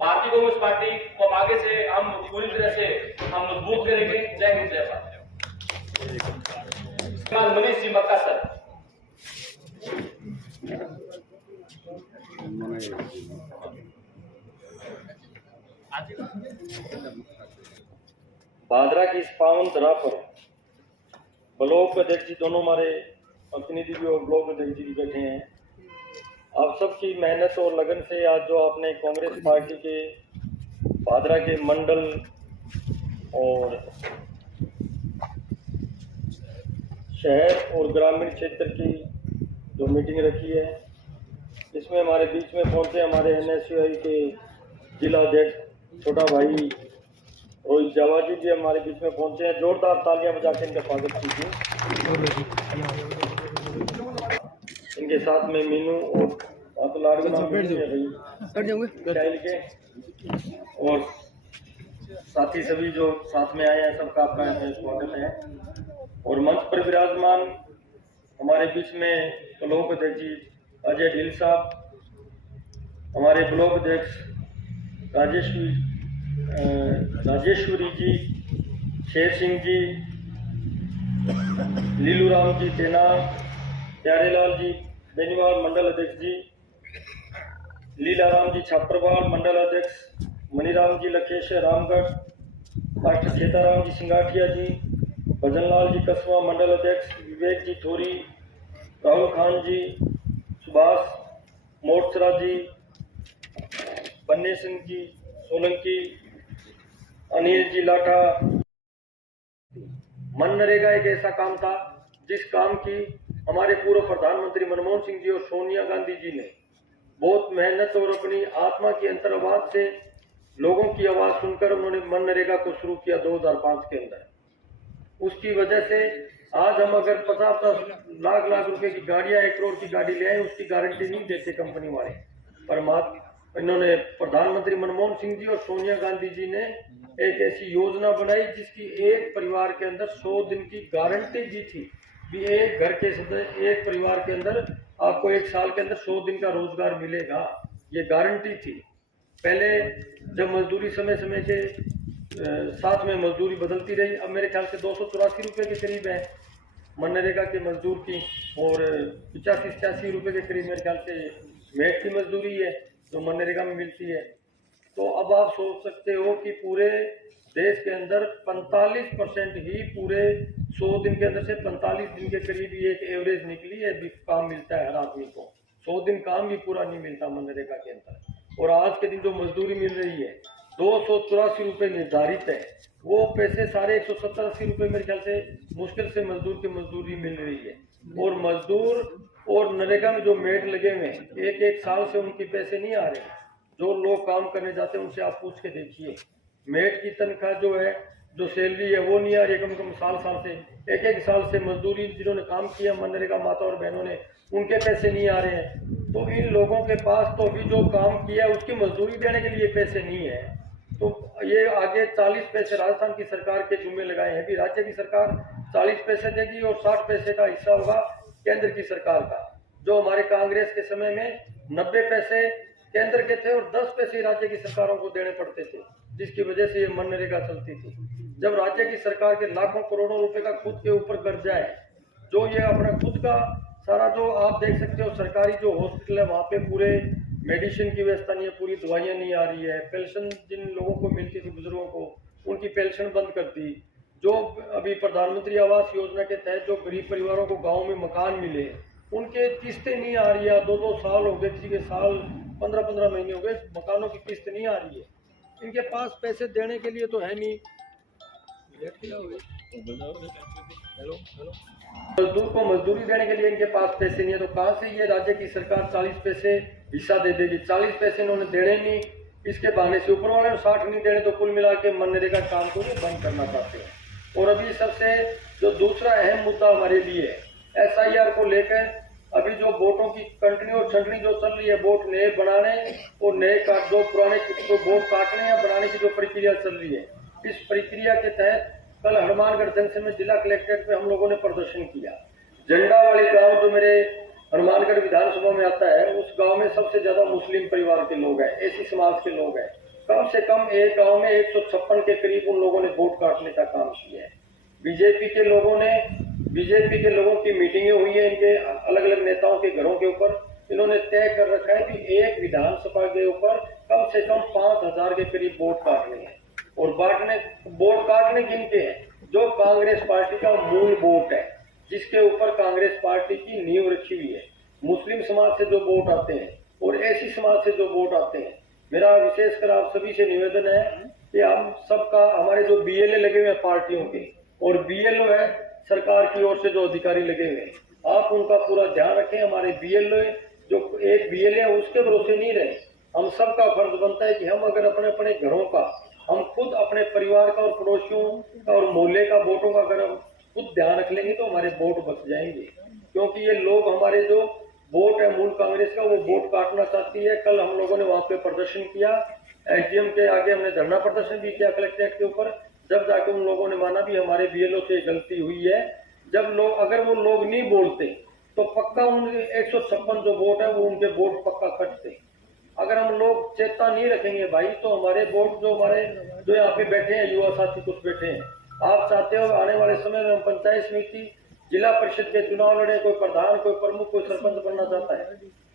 भारतीय कांग्रेस पार्टी को आगे से हम पूरी तरह से हम मजबूत करेंगे। जय हिंद, जय भारत। मनीष जी मक्का सर। बादरा की इस पावन धरा पर ब्लॉक अध्यक्ष जी दोनों हमारे प्रतिनिधि भी और ब्लॉक अध्यक्ष जी भी बैठे हैं। आप सबकी मेहनत और लगन से आज जो आपने कांग्रेस पार्टी के बादरा के मंडल और शहर और ग्रामीण क्षेत्र की जो मीटिंग रखी है, इसमें हमारे बीच में पहुंचे हमारे NSUI के जिला अध्यक्ष छोटा भाई रोहित जावाजी जी हमारे बीच में पहुंचे हैं। जोरदार तालियां बजा के इनका स्वागत कीजिए। इनके साथ में मीनू और और साथी सभी जो साथ में आए हैं सबका अपना स्वागत है। और मंच पर विराजमान हमारे बीच में ब्लॉक अध्यक्ष जी अजय ढील साहब, हमारे ब्लॉक अध्यक्ष राजेश्वरी जी, शेर सिंह जी, लीलू राम जी तेना, प्यारेलाल जी बेनीवाल मंडल अध्यक्ष जी, लीलाराम जी छापरवाल मंडल अध्यक्ष, मनीराम जी लखेश रामगढ़, मास्टर सीताराम जी सिंगाठिया जी, भजनलाल जी कस्बा मंडल अध्यक्ष, विवेक जी थोरी, राहुल खान जी, सुभाष मोर्चरा जी, बन्ने सिंह जी सोलंकी, अनिल जी लाठा। मनरेगा एक ऐसा काम था जिस काम की हमारे पूर्व प्रधानमंत्री मनमोहन सिंह जी और सोनिया गांधी जी ने बहुत मेहनत और अपनी आत्मा की अंतर्वाद से लोगों की आवाज सुनकर उन्होंने मनरेगा को शुरू किया 2005 के अंदर। उसकी वजह से आज हम अगर 50 लाख रुपए की गाड़ियां 1 करोड़ की गाड़ी ले आए, उसकी गारंटी नहीं देते कंपनी वाले, पर इन्होंने प्रधानमंत्री मनमोहन सिंह जी और सोनिया गांधी जी ने एक ऐसी योजना बनाई जिसकी एक परिवार के अंदर 100 दिन की गारंटी दी थी कि एक घर के सदस्य एक परिवार के अंदर आपको 1 साल के अंदर 100 दिन का रोजगार मिलेगा, ये गारंटी थी। पहले जब मजदूरी समय समय के साथ में मजदूरी बदलती रही, अब मेरे ख्याल से 284 रुपये के करीब है मनरेगा के मजदूर की, और 85-86 रुपये के करीब मेरे ख्याल से मेट की मजदूरी है जो मनरेगा में मिलती है। तो अब आप सोच सकते हो कि पूरे देश के अंदर 45% ही पूरे 100 दिन के अंदर से 45 दिन के करीब ही एक एवरेज निकली है, काम मिलता है हर आदमी को। 100 दिन काम भी पूरा नहीं मिलता मनरेगा के अंदर। और आज के दिन जो मजदूरी मिल रही है 284 रुपये निर्धारित है, वो पैसे सारे 170-80 रुपये मेरे ख्याल से मुश्किल से मजदूर की मजदूरी मिल रही है। और मजदूर और नरेगा में जो मेट लगे हुए हैं 1-1 साल से उनके पैसे नहीं आ रहे। जो लोग काम करने जाते हैं उनसे आप पूछ के देखिए, मेट की तनख्वाह जो है, जो सैलरी है वो नहीं आ रही कम से कम साल से 1-1 साल से। मजदूरी जिन्होंने काम किया मनरेगा माता और बहनों ने, उनके पैसे नहीं आ रहे हैं। तो इन लोगों के पास तो अभी जो काम किया उसकी मजदूरी देने के लिए पैसे नहीं है। तो ये आगे 40 पैसे राजस्थान की सरकार के जुम्मे लगाए हैं। अभी राज्य की सरकार 40 पैसे देगी और 60 पैसे का हिस्सा होगा केंद्र की सरकार का। जो हमारे कांग्रेस के समय में 90 पैसे केंद्र के थे और 10 पैसे राज्य की सरकारों को देने पड़ते थे, जिसकी वजह से ये मनरेगा चलती थी। जब राज्य की सरकार के लाखों करोड़ों रुपए का खुद के ऊपर कर्जा है, जो ये अपना खुद का सारा, जो आप देख सकते हो सरकारी जो हॉस्पिटल है वहाँ पे पूरे मेडिसिन की व्यवस्था नहीं है, पूरी दवाइयाँ नहीं आ रही है। पेंशन जिन लोगों को मिलती थी बुजुर्गों को, उनकी पेंशन बंद कर दी। जो अभी प्रधानमंत्री आवास योजना के तहत जो गरीब परिवारों को गाँव में मकान मिले, उनके किस्तें नहीं आ रही है। 2-2 साल हो गए, किसी के साल 15-15 महीने हो गए, मकानों की किस्त नहीं आ रही है। इनके पास पैसे देने के लिए तो है नहीं। मजदूर को मजदूरी देने के लिए इनके पास पैसे नहीं है, तो कहाँ से ये राज्य की सरकार 40 पैसे हिस्सा दे देगी? 40 पैसे इन्होंने देने नहीं, इसके बहाने से ऊपर वाले 60 नहीं देने, तो कुल मिला के मनरेगा काम को ये बंद करना चाहते हैं। और अभी सबसे जो दूसरा अहम मुद्दा हमारे लिए है SIR को लेकर, अभी जो वोटों की कंटिन्यू और छंटनी जो चल रही है, वोट नए बनाने और नए काट, जो पुराने को वोट काटने या बनाने की जो प्रक्रिया चल रही है, इस प्रक्रिया के तहत कल हनुमानगढ़ जंक्शन में जिला कलेक्ट्रेट पे हम लोगों ने प्रदर्शन किया। झंडा वाली गांव जो मेरे हनुमानगढ़ विधानसभा में आता है, उस गांव में सबसे ज्यादा मुस्लिम परिवार के लोग हैं, ऐसी समाज के लोग हैं। कम से कम एक गांव में 156 के करीब उन लोगों ने वोट काटने का काम किया है। बीजेपी के लोगों की मीटिंगें हुई है, इनके अलग अलग नेताओं के घरों के ऊपर। इन्होंने तय कर रखा है कि एक विधानसभा के ऊपर कम से कम 5000 के करीब वोट काटने हैं। और वोट काटने किनके हैं? जो कांग्रेस पार्टी का मूल वोट है, जिसके ऊपर कांग्रेस पार्टी की नींव रखी हुई है। मुस्लिम समाज से जो वोट आते हैं और ऐसी समाज से जो वोट आते हैं, मेरा विशेषकर आप सभी से निवेदन है कि हम सबका, हमारे जो BLA लगे हुए हैं पार्टियों के और BLO है सरकार की ओर से जो अधिकारी लगे हुए हैं, आप उनका पूरा ध्यान रखें। हमारे BLO जो एक BLA है उसके भरोसे नहीं रहे। हम सबका फर्ज बनता है कि हम अगर अपने अपने घरों का, हम खुद अपने परिवार का और पड़ोसियों का और मोहल्ले का वोटों का अगर हम खुद ध्यान रख लेंगे तो हमारे वोट बच जाएंगे। क्योंकि ये लोग हमारे जो वोट है मूल कांग्रेस का, वो वोट काटना चाहती है। कल हम लोगों ने वहाँ पे प्रदर्शन किया, SDM के आगे हमने धरना प्रदर्शन भी किया कलेक्ट्रेट के ऊपर। जब जाके उन लोगों ने माना भी हमारे BLO से गलती हुई है। जब लोग, अगर वो लोग नहीं बोलते तो पक्का उनके 156 जो वोट है वो उनके वोट पक्का कटते। अगर हम लोग चेतना नहीं रखेंगे भाई, तो हमारे वोट जो यहाँ पे बैठे हैं, युवा साथी कुछ बैठे हैं, आप चाहते हो आने वाले समय में हम पंचायत समिति, जिला परिषद के चुनाव लड़े, कोई प्रधान, कोई प्रमुख, कोई सरपंच बनना चाहता है।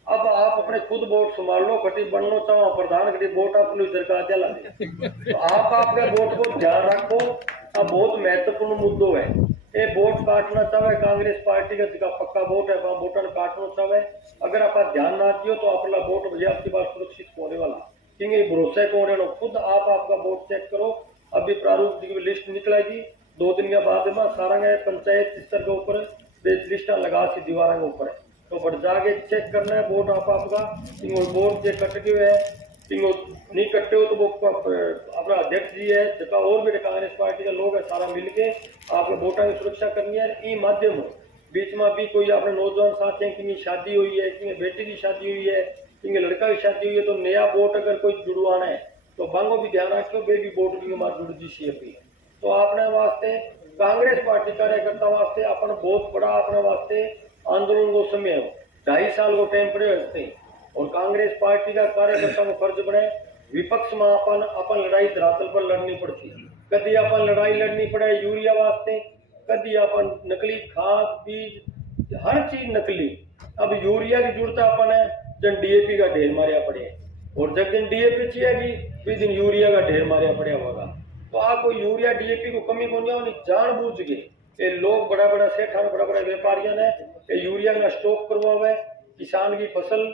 अब आप अपने खुद वोट संभाल लो, खटी बनना चाहो प्रधान खटी वोट अपने इधर का चला दे, तो आप आपके वोट को ध्यान रखो। अब बहुत महत्वपूर्ण मुद्दों है ये। वोट काटना चाहे कांग्रेस पार्टी का जिसका पक्का वोट है वहाँ वोटर काटना चाहे, अगर आप ध्यान ना दियो तो अपना वोट भैया आपकी बात सुरक्षित होने वाला, क्योंकि भरोसा कौन है। खुद आप आपका वोट चेक करो। अभी प्रारूप की लिस्ट निकलेगी 2 दिन के बाद में, सारा पंचायत स्तर के ऊपर लिस्टा लगा सी दीवार के ऊपर, तो बढ़ जाके चेक करना है वोट आपका। वोट जो कट गए है, नहीं कट्टे हो तो वो अपना अध्यक्ष जी है, जब और भी कांग्रेस पार्टी का लोग है, सारा मिलके आपको वोटा की सुरक्षा करनी है। ई माध्यम बीच में भी कोई अपने नौजवान साथी हैं, कि शादी हुई है, कि बेटी की शादी हुई है, क्योंकि लड़का की शादी हुई है तो नया वोट अगर कोई जुड़वाना है तो बांगो भी ध्यान रखो बेबी वोट भी हमारे जुड़ जी तो आपने वास्ते कांग्रेस पार्टी कार्यकर्ता वास्ते अपन बहुत बड़ा अपने वास्ते आंदोलन को समय हो 2.5 साल को टाइम पड़े हंसते और कांग्रेस पार्टी का कार्यकर्ता को फर्ज बने विपक्ष में अपन लड़ाई धरातल पर लड़नी पड़ती कभी अपन लड़ाई लड़नी पड़े यूरिया वास्ते कभी अपन नकली खाद बीज हर चीज नकली अब यूरिया की जरूरत अपन है जन डीएपी का ढेर मारिया पड़े और जब दिन डीएपी चाहिए भी दिन यूरिया का ढेर मारिया पड़ा होगा तो आपको यूरिया डीएपी को कमी को नहीं जानबूझ के ये लोग बड़ा बड़ा सेठा बड़ा बड़ा व्यापारियों ने यूरिया का स्टॉक करवावे किसान की फसल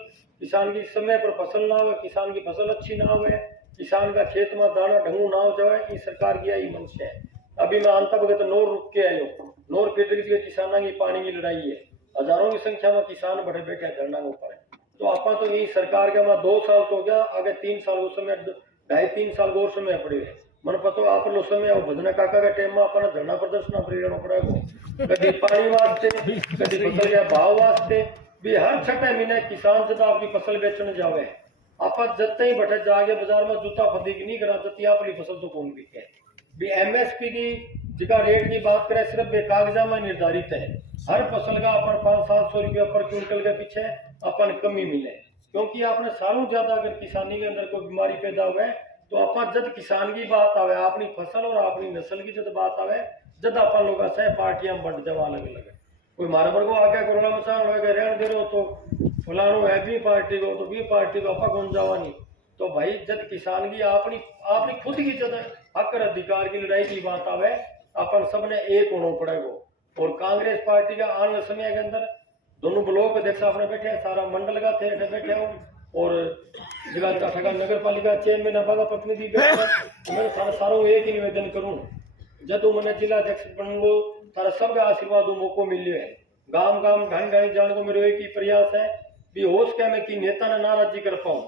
किसान की समय पर फसल ना हो किसान की फसल अच्छी ना हो किसान का खेत में दाना ढंगू ना हो जाए ये सरकार की यही मंश है। अभी मैं अंत भगत नोर रुक के आयो नोर फीडर के किसानों की पानी की लड़ाई है हजारों की संख्या में किसान बड़े बैठे धरना के ऊपर तो आप तो ये सरकार के मैं 2 साल तो हो गया आगे 3 साल उस समय 2.5-3 साल और समय पड़े है मन पता आप लो समय भजना काका का टाइम में अपना धरना प्रदर्शन प्रेरणा पड़ेगा कभी पानी वास्ते कभी फसल के भाव वास्ते भी हर 6 महीने किसान जब आपकी फसल बेचने जावे आप जब ही बैठे जाके बाजार में जूता फदीक नहीं करा जब अपनी फसल तो कौन बिके भी एमएसपी की जिका रेट की बात करें सिर्फ बेकागजा में निर्धारित है हर फसल का अपन 500-700 रुपया पर क्विंटल के पीछे अपन कमी मिले क्योंकि आपने सालों ज्यादा अगर किसानी के अंदर कोई बीमारी पैदा हुए तो अपन जब किसान की बात आवे अपनी फसल और अपनी नस्ल की जब बात आवे जब अपन लोग से पार्टियां बंट जावा अलग अलग कोई मारे पर को आके कोरोना मचा रहने दे रहे हो तो फलानो है भी पार्टी को तो भी पार्टी को अपा कौन जावा नहीं तो भाई जब किसान की अपनी खुद की जब हक अधिकार की लड़ाई की बात आवे अपन सबने एक होना पड़ेगा और कांग्रेस पार्टी का आने समय के अंदर दोनों ब्लॉक अध्यक्ष अपने बैठे हैं सारा मंडल का थे बैठे हो और जगह नगर पालिका चेयरमैन बागा प्रतिनिधि बैठे मैं सारों एक ही निवेदन करूं जब मैंने जिला अध्यक्ष बनूंगो सारा सबका आशीर्वाद मौको मिले है गांव गांव ढंग ढंग जाने को मेरे एक ही प्रयास है भी होश क्या मैं कि नेता ने नाराजगी कर पाऊं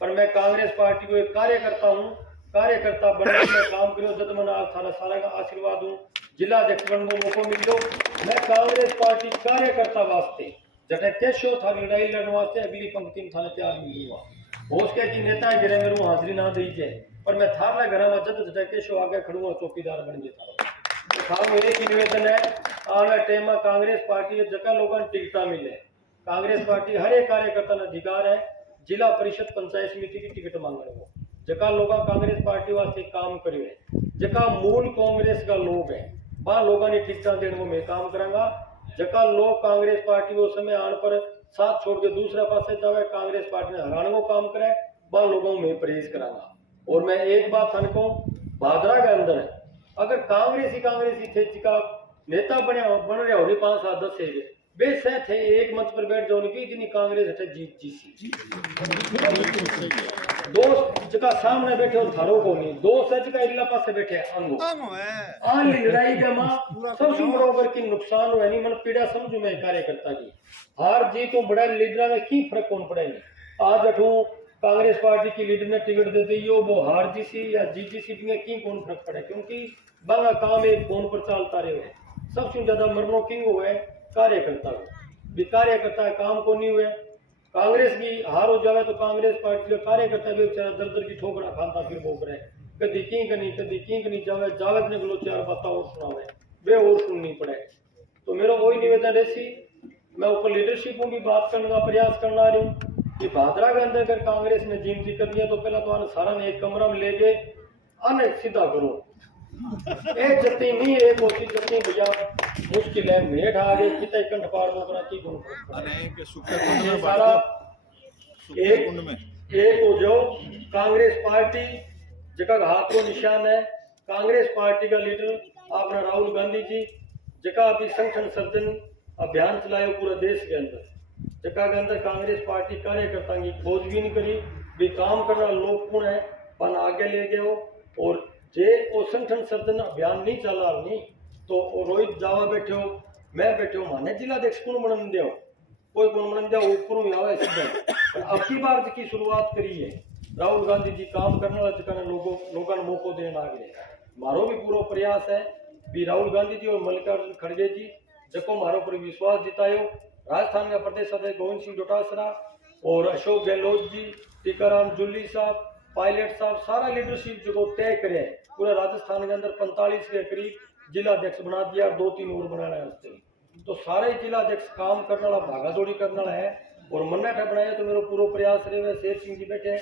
पर मैं कांग्रेस पार्टी को एक कार्यकर्ता हूँ कार्यकर्ता बनने में काम करो जब मैंने सारा का आशीर्वाद हूँ जिला अध्यक्ष बनने को मौको मिलो मैं कांग्रेस पार्टी कार्यकर्ता वास्ते जटे कैशो था लड़ाई लड़ने वास्ते अगली पंक्ति में थाने तैयार नहीं हुआ होश क्या कि नेता गिरे मेरे हाजिरी ना दी जाए पर मैं थाना घर में जब जटे कैशो आगे खड़ूंगा चौकीदार बन गया था एक ही निवेदन है आने टाइम में कांग्रेस पार्टी जगह लोगों ने टिकटा मिले कांग्रेस पार्टी हर एक कार्यकर्ता ने अधिकार है जिला परिषद पंचायत समिति की टिकट मांगने को जका लोग कांग्रेस पार्टी वास्ते काम करे जका मूल कांग्रेस का लोग है वह लोगों ने टिकटा देने को मैं काम करांगा जका लोग कांग्रेस पार्टी को समय आने पर साथ छोड़ के दूसरा पासे जावे कांग्रेस पार्टी ने हराने को काम करे वह लोगों में परहेज करांगा और मैं एक बात थनको भादरा के अंदर है अगर कांग्रेसी थे जिका नेता बन रहे हो 5-7-10 है बेस थे एक मंच पर बैठ जाओ की इतनी कांग्रेस है जीत दोस्त जगह सामने बैठे हो थारो को नहीं दोस्त है जगह इला पास से बैठे अंगो आन लड़ाई के मां सबसे बरोबर की नुकसान हुआ नहीं मन पीड़ा समझू मैं कार्यकर्ता की हार जीत तो बड़ा लीडर में की फर्क कौन पड़ेगा आज अठू कांग्रेस पार्टी की लीडर ने टिकट दे दी हो वो हार जीसी या जीजीसी में की कौन फर्क पड़े क्योंकि बांगा काम एक फोन पर चलता रहे सबसे ज्यादा मरनो किंग हुए कार्यकर्ता भी कार्यकर्ता काम को नहीं हुए कांग्रेस की हार हो जाए तो कांग्रेस पार्टी का कार्यकर्ता भी बेचारा दर दर की ठोकरा खाता फिर भोग रहे कभी की जावे जावेद ने बोलो 4 बात और सुनावे वे और सुननी पड़े तो मेरा वही निवेदन ऐसी मैं ऊपर लीडरशिप को भी बात करने का प्रयास करना रही हूँ कि भादरा के अंदर अगर कांग्रेस ने जीमती कर दिया तो पहला तो आने सारा ने एक कमरा में ले गए आने सीधा करो एक जत्ती नहीं एक होती जत्ती भैया मुश्किल है मेट आ गई कितने कंठ पार वो करा की सारा एक हो जो कांग्रेस पार्टी जगह हाथ को निशान है कांग्रेस पार्टी का लीडर अपना राहुल गांधी जी जगह अभी संगठन सर्जन अभियान चलाए पूरे देश के अंदर जगह के अंदर कांग्रेस पार्टी कार्यकर्ता की खोज भी नहीं करी भी काम करना लोकपूर्ण है पन आगे ले गए हो और जे वो संगठन सर्जन अभियान नहीं चला नहीं तो रोहित जावा बैठे हो मैं बैठे हो माने जिला अध्यक्ष कौन बनन दो कोई कौन बनन दो ऊपर ही आवे सीधा अब की बार की शुरुआत करी है राहुल गांधी जी काम करने वाले जगह लोगों ने मौको देने आ गए मारो भी पूरा प्रयास है भी राहुल गांधी जी और मल्लिकार्जुन खड़गे जी जको मारो पर विश्वास जितायो राजस्थान का प्रदेश अध्यक्ष गोविंद सिंह डोटासरा और अशोक गहलोत जी, टीकाराम जुल्ली साहब, पायलट साहब, सारा लीडरशिप जो तय करे पूरा राजस्थान के अंदर 45 के करीब जिला अध्यक्ष बना दिया, 2-3 और बनाना है उससे। तो सारे जिला अध्यक्ष काम करने वाला, भागा दौड़ी करने वाला है और मन्ना ठा बनाया। तो मेरा पूरा प्रयास रहे। शेर सिंह जी बैठे,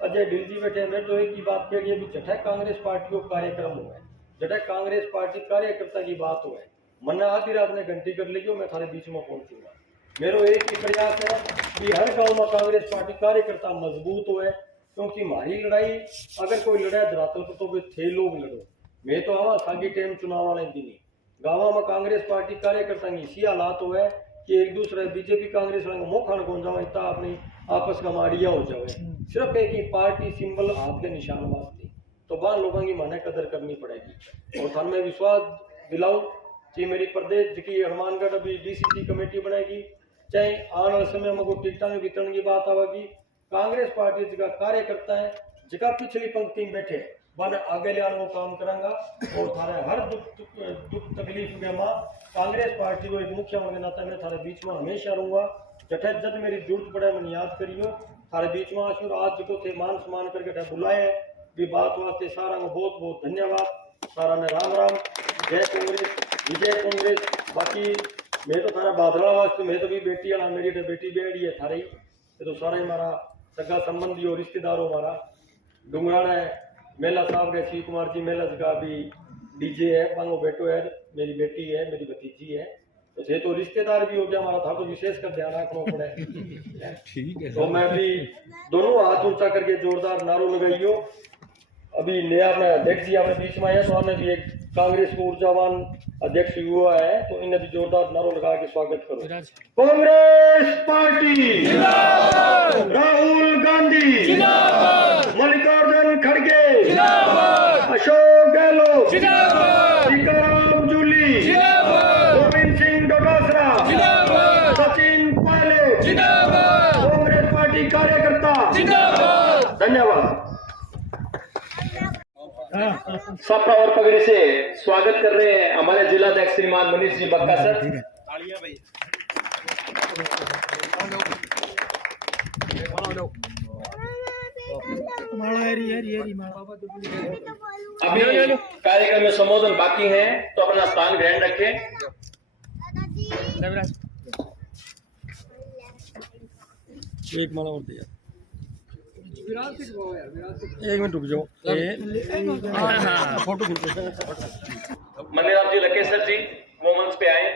अजय ढिल जी बैठे। मैं तो एक ही बात कह रही है, जटा कांग्रेस पार्टी को कार्यक्रम हुआ है, जटा कांग्रेस पार्टी कार्यकर्ता की बात हुआ है, मन्ना आधी रात में घंटी कर लीजिए, मैं थारे बीच में पहुंचूंगा। मेरा एक ही प्रयास है कि हर गांव में कांग्रेस पार्टी कार्यकर्ता मजबूत हो, क्योंकि हमारी लड़ाई अगर कोई लड़ाई धरातल को तो वे थे लोग लड़ो। मैं तो आवा सागी टाइम चुनाव वाले दिन गाँव में कांग्रेस पार्टी कार्यकर्ता की इसी हालात हो है कि एक दूसरे बीजेपी कांग्रेस वाले मोखा न कौन जाओ, इतना अपनी आपस का माड़िया हो जाए। सिर्फ एक ही पार्टी सिंबल हाथ के निशान वास्ते, तो बाहर लोगों की माने कदर करनी पड़ेगी। और थान में विश्वास दिलाऊं कि मेरी प्रदेश की हनुमानगढ़ अभी DCC कमेटी बनाएगी, चाहे आने वाले समय में कोई टिकटा में वितरण की बात आवेगी। कांग्रेस पार्टी जिसका कार्यकर्ता है, जिसका पिछली पंक्ति में बैठे वन आगे ले आने वो काम करांगा। और थारे हर दुख तकलीफ में माँ कांग्रेस पार्टी को एक मुख्यमंत्री के नाते मैं थारे बीच में हमेशा रहूंगा। जठे जब मेरी जरूरत पड़े मैंने याद करियो, थारे बीच में आशुर आज जो थे मान सम्मान करके बुलाए भी बात वास्ते सारा को बहुत बहुत धन्यवाद। सारा ने राम राम, जय कांग्रेस, विजय कांग्रेस। बाकी मैं तो थारा बादला वास्ते, मैं तो भी बेटी वाला, मेरी तो बेटी बेड़ी है थारी, तो सारा ही हमारा सगा संबंधी और रिश्तेदारों हमारा डूंगराना है। मेला साहब के शिव कुमार जी मेला का भी DJ है, पांगो बेटो है, मेरी बेटी है, मेरी भतीजी है, तो थे तो रिश्तेदार भी हो गया हमारा था, तो विशेष कर ध्यान रखना पड़े। ठीक है। तो मैं भी दोनों हाथ ऊंचा करके जोरदार नारों लगाइयो। अभी नया अपना अध्यक्ष जी हमारे बीच में आया, तो हमने भी एक कांग्रेस को ऊर्जावान अध्यक्ष हुआ है, तो इन्हें भी जोरदार नारों लगा के स्वागत करो। कांग्रेस पार्टी जिंदाबाद, राहुल गांधी जिंदाबाद, मल्लिकार्जुन खड़गे जिंदाबाद, अशोक गहलोत जिंदाबाद, टीकाराम जूली जिंदाबाद, गोविंद सिंह डोटासरा जिंदाबाद, सचिन पायलट जिंदाबाद, कांग्रेस पार्टी कार्यकर्ता जिंदाबाद। धन्यवाद। सपा और पगड़ी से स्वागत कर रहे हैं हमारे जिला अध्यक्ष श्रीमान मनीष जी मक्का सर। अभी कार्यक्रम में संबोधन बाकी है, तो अपना स्थान ग्रहण रखें। एक माला और दिया, एक मिनट रुक जाओ, फोटो मन्नीराम जी, लकेश्वर जी वो मंच पे आए।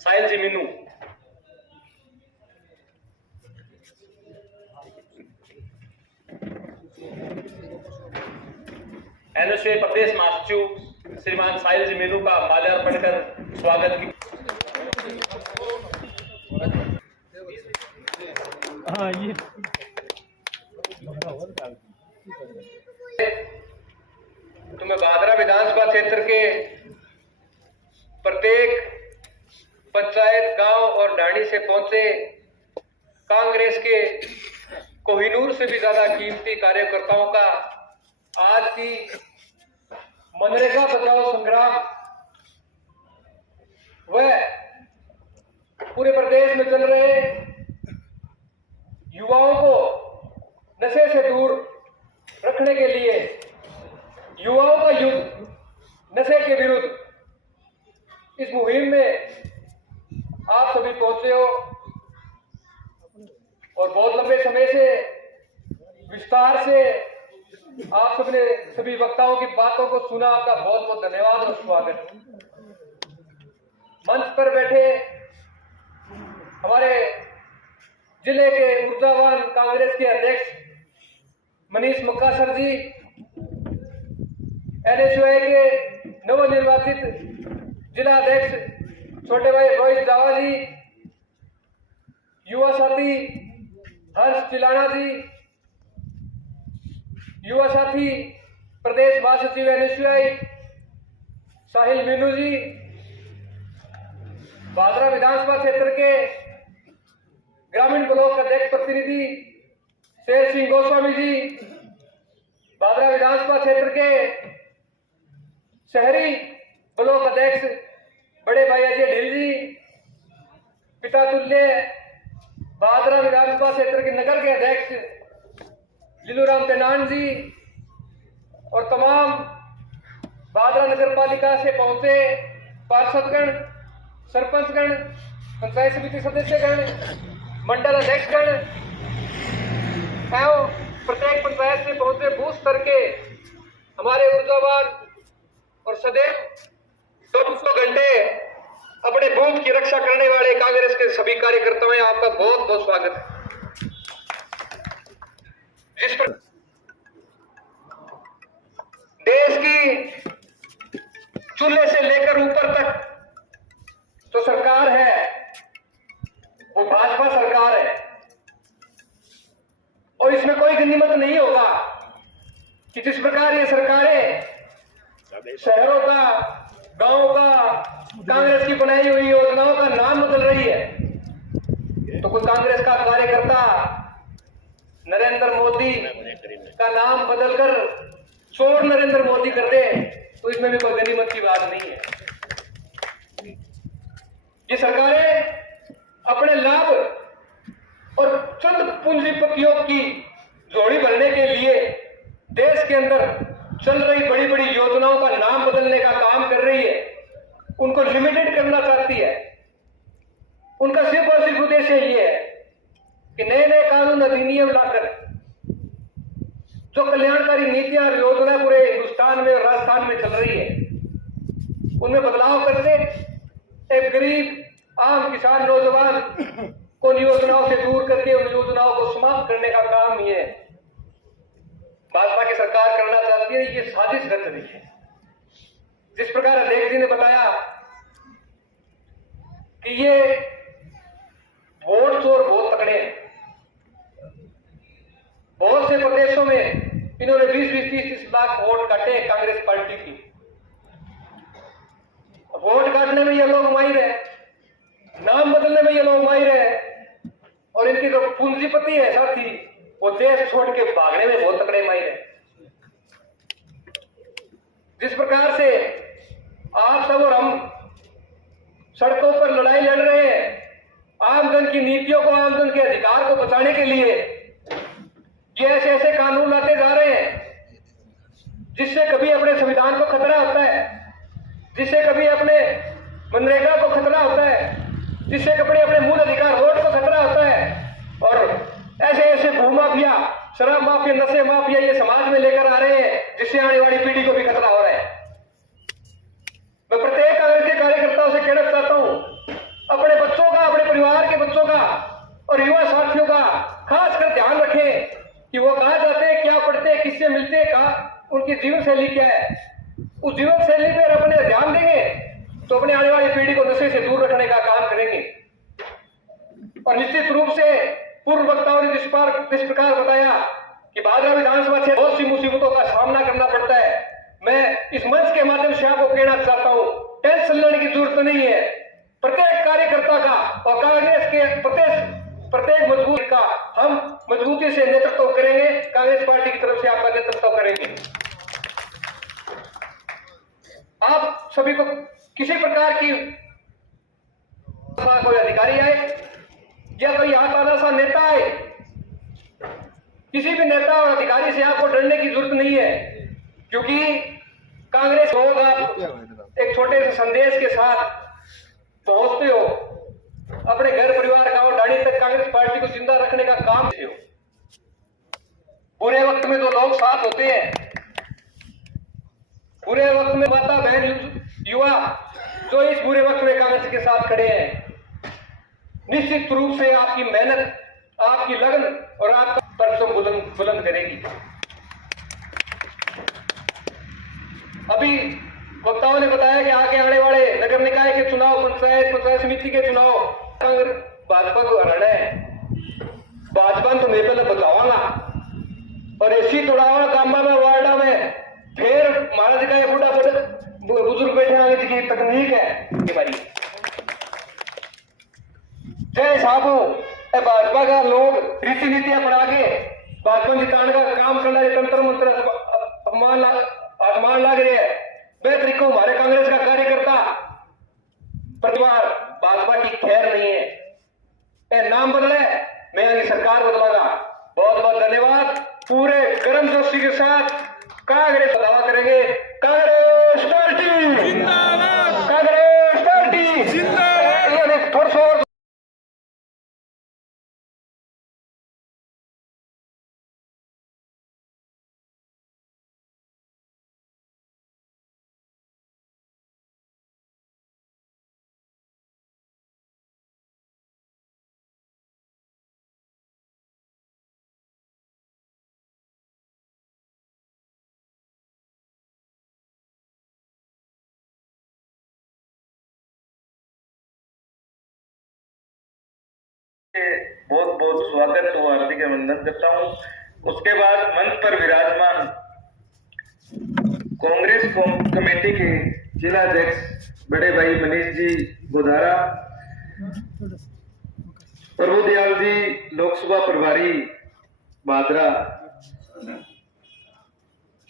साहिल जी मीनू, NSA प्रदेश महासचिव श्रीमान साहिल जी मीनू का माल्यार्पण कर स्वागत की। हाँ ये तुम्हें बादरा विधानसभा क्षेत्र के प्रत्येक पंचायत, गांव और ढाणी से पहुंचे कांग्रेस के कोहिनूर से भी ज्यादा कीमती कार्यकर्ताओं का आज की मनरेगा बचाओ संग्राम व पूरे प्रदेश में चल रहे युवाओं को नशे से दूर रखने के लिए युवाओं का युद्ध नशे के विरुद्ध, इस मुहिम में आप सभी पहुंचे हो और बहुत लंबे समय से विस्तार से आप सबने सभी वक्ताओं की बातों को सुना। आपका बहुत बहुत धन्यवाद और स्वागत। मंच पर बैठे हमारे जिले के ऊर्जावान कांग्रेस के अध्यक्ष मनीष मक्का सर जी, NSY के नवनिर्वाचित जिला अध्यक्ष छोटे भाई रोहित जावा जी, युवा साथी हर्ष चिलाना जी, युवा साथी प्रदेश महासचिव NSY साहिल मीनू जी, बादरा विधानसभा क्षेत्र के ग्रामीण ब्लॉक अध्यक्ष प्रतिनिधि शेर सिंह गोस्वामी जी, बादरा विधानसभा क्षेत्र के शहरी ब्लॉक अध्यक्ष बड़े भाई अजय ढिल जी, पिता तुल्य बादरा विधानसभा क्षेत्र के नगर के अध्यक्ष लीलूराम तेनान जी और तमाम बादरा नगर पालिका से पहुंचे पार्षदगण, सरपंचगण, पंचायत समिति सदस्यगण, मंडल अध्यक्षगण एवं प्रत्येक पंचायत से पहुंचे बूथ स्तर के हमारे ऊर्जावान और सदैव 24 घंटे अपने बूथ की रक्षा करने वाले कांग्रेस के सभी कार्यकर्ताओं में आपका बहुत बहुत स्वागत है। जिस पर देश की चूल्हे से लेकर ऊपर तक जो सरकार है वो भाजपा सरकार है और इसमें कोई गनीमत नहीं होगा कि जिस प्रकार ये सरकारें शहरों का, गांवों का, कांग्रेस की बनाई हुई योजनाओं का नाम बदल रही है, तो कोई कांग्रेस का कार्यकर्ता नरेंद्र मोदी का नाम बदलकर चोर नरेंद्र मोदी कर दे तो इसमें भी कोई गनीमत की बात नहीं है। ये सरकारें अपने लाभ और चंद पूंजीपतियों की जोड़ी भरने के लिए देश के अंदर चल रही बड़ी बड़ी योजनाओं का नाम बदलने का काम कर रही है, उनको लिमिटेड करना चाहती है। उनका सिर्फ और सिर्फ उद्देश्य ये है कि नए नए कानून अधिनियम लाकर जो कल्याणकारी नीतियां और योजनाएं पूरे हिंदुस्तान में और राजस्थान में चल रही है उनमें बदलाव करके एक गरीब आम किसान नौजवान को उन योजनाओं से दूर करके उन योजनाओं को समाप्त करने का काम ये भाजपा की सरकार करना चाहती है। ये साजिश रच रही है। जिस प्रकार अध्यक्ष जी ने बताया कि ये वोट चोर बहुत तकड़े हैं, बहुत से प्रदेशों में इन्होंने 20-30 लाख वोट काटे कांग्रेस पार्टी की। वोट काटने में ये लोग माहिर है, नाम बदलने में ये लोग माहिर है और इनके जो पूंजीपति है साथी वो देश छोड़ के भागने में बहुत तकड़े माहिर है। जिस प्रकार से आप सब और हम सड़कों पर लड़ाई लड़ रहे हैं आमजन की नीतियों को, आमजन के अधिकार को बचाने के लिए, ये ऐसे ऐसे कानून लाते जा रहे हैं जिससे कभी अपने संविधान को खतरा होता है, जिससे कभी अपने मनरेगा को खतरा होता है, जिससे कभी अपने मूल अधिकार वोट को खतरा होता है और ऐसे ऐसे भूमाफिया, शराब माफिया, नशे माफिया ये समाज में लेकर आ रहे हैं जिससे आने वाली पीढ़ी को भी खतरा हो रहा है। मैं प्रत्येक कांग्रेस के कार्यकर्ताओं से कहना चाहता हूं अपने बच्चों का, अपने परिवार के बच्चों का और युवा साथियों का खासकर ध्यान रखें कि वो कहाँ जाते हैं, क्या पढ़ते हैं, किससे मिलते हैं, कहाँ उनकी जीवन शैली क्या है। उस जीवन शैली पर अपने ध्यान देंगे तो अपने आने वाली पीढ़ी को नशे से दूर रखने का काम करेंगे। और निश्चित रूप से पूर्व वक्ताओं ने जिस प्रकार बताया कि बादरा विधानसभा क्षेत्र बहुत सी मुसीबतों का सामना करना पड़ता है, मैं इस मंच के माध्यम से आपको कहना चाहता हूं टेंशन लेने की जरूरत नहीं है। प्रत्येक कार्यकर्ता का और कांग्रेस के प्रत्येक मजबूत का हम मजबूती से नेतृत्व करेंगे, कांग्रेस पार्टी की तरफ से आपका नेतृत्व करेंगे। आप सभी को किसी प्रकार की कोई अधिकारी आए या कोई यहाँ का सा नेता आए, किसी भी नेता और अधिकारी से आपको डरने की जरूरत नहीं है, क्योंकि कांग्रेस लोग आप एक छोटे से संदेश के साथ पहुंचते हो, अपने घर परिवार गांव ढाणी तक कांग्रेस पार्टी को जिंदा रखने का काम करते हो। बुरे वक्त में जो लोग साथ होते हैं, बुरे वक्त में माता बहन युवा जो इस बुरे वक्त में कांग्रेस के साथ खड़े हैं, निश्चित रूप से आपकी मेहनत, आपकी लगन और आपका परचम बुलंद करेगी। अभी वक्ताओं ने बताया कि आगे आने वाले नगर निकाय के चुनाव, पंचायत समिति के चुनाव कांग्रेस भाजपा को हराना है। भाजपा तो मैं पहले बताऊंगा और ऐसी तोड़ावा कामा में वार्डा में फिर महाराज का बुढ़ा बुजुर्ग बैठे आने की तकनीक है हमारी। जय साहब भाजपा का लोग रीति नीतियां बढ़ा के भाजपा जिताने का काम करना है, तंत्र मंत्र आसमान लग रहे हैं। बे तरीकों हमारे कांग्रेस का कार्यकर्ता परिवार भाजपा की खैर नहीं है। नाम बदले हरबंस जोशी के साथ कांग्रेस का दावा करेंगे। कांग्रेस पार्टी जिंदाबाद, कांग्रेस पार्टी जिंदाबाद। थोड़ा सा और बहुत बहुत स्वागत और हार्दिक अभिनंदन करता हूं। उसके बाद मंच पर विराजमान कांग्रेस कमेटी के जिला अध्यक्ष बड़े भाई मनीष जी गोधारा, प्रभु दयाल जी लोकसभा प्रभारी बादरा,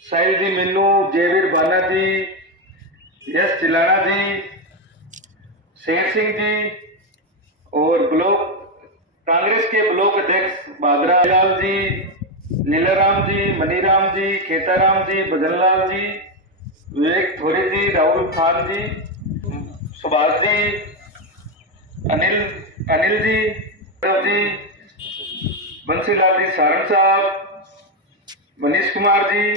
साहिल जी मीनू, जयवीर बाना जी, यश चिलाना जी, शेर सिंह जी और ब्लॉक कांग्रेस के ब्लॉक अध्यक्ष बादरा लाल जी, लीलाराम जी, मनीराम जी, खेताराम जी, भजनलाल जी, विवेक थोरी जी, राहुल खान जी, सुभाष जी, अनिल जी, बंसीलाल जी सारण साहब, मनीष कुमार जी,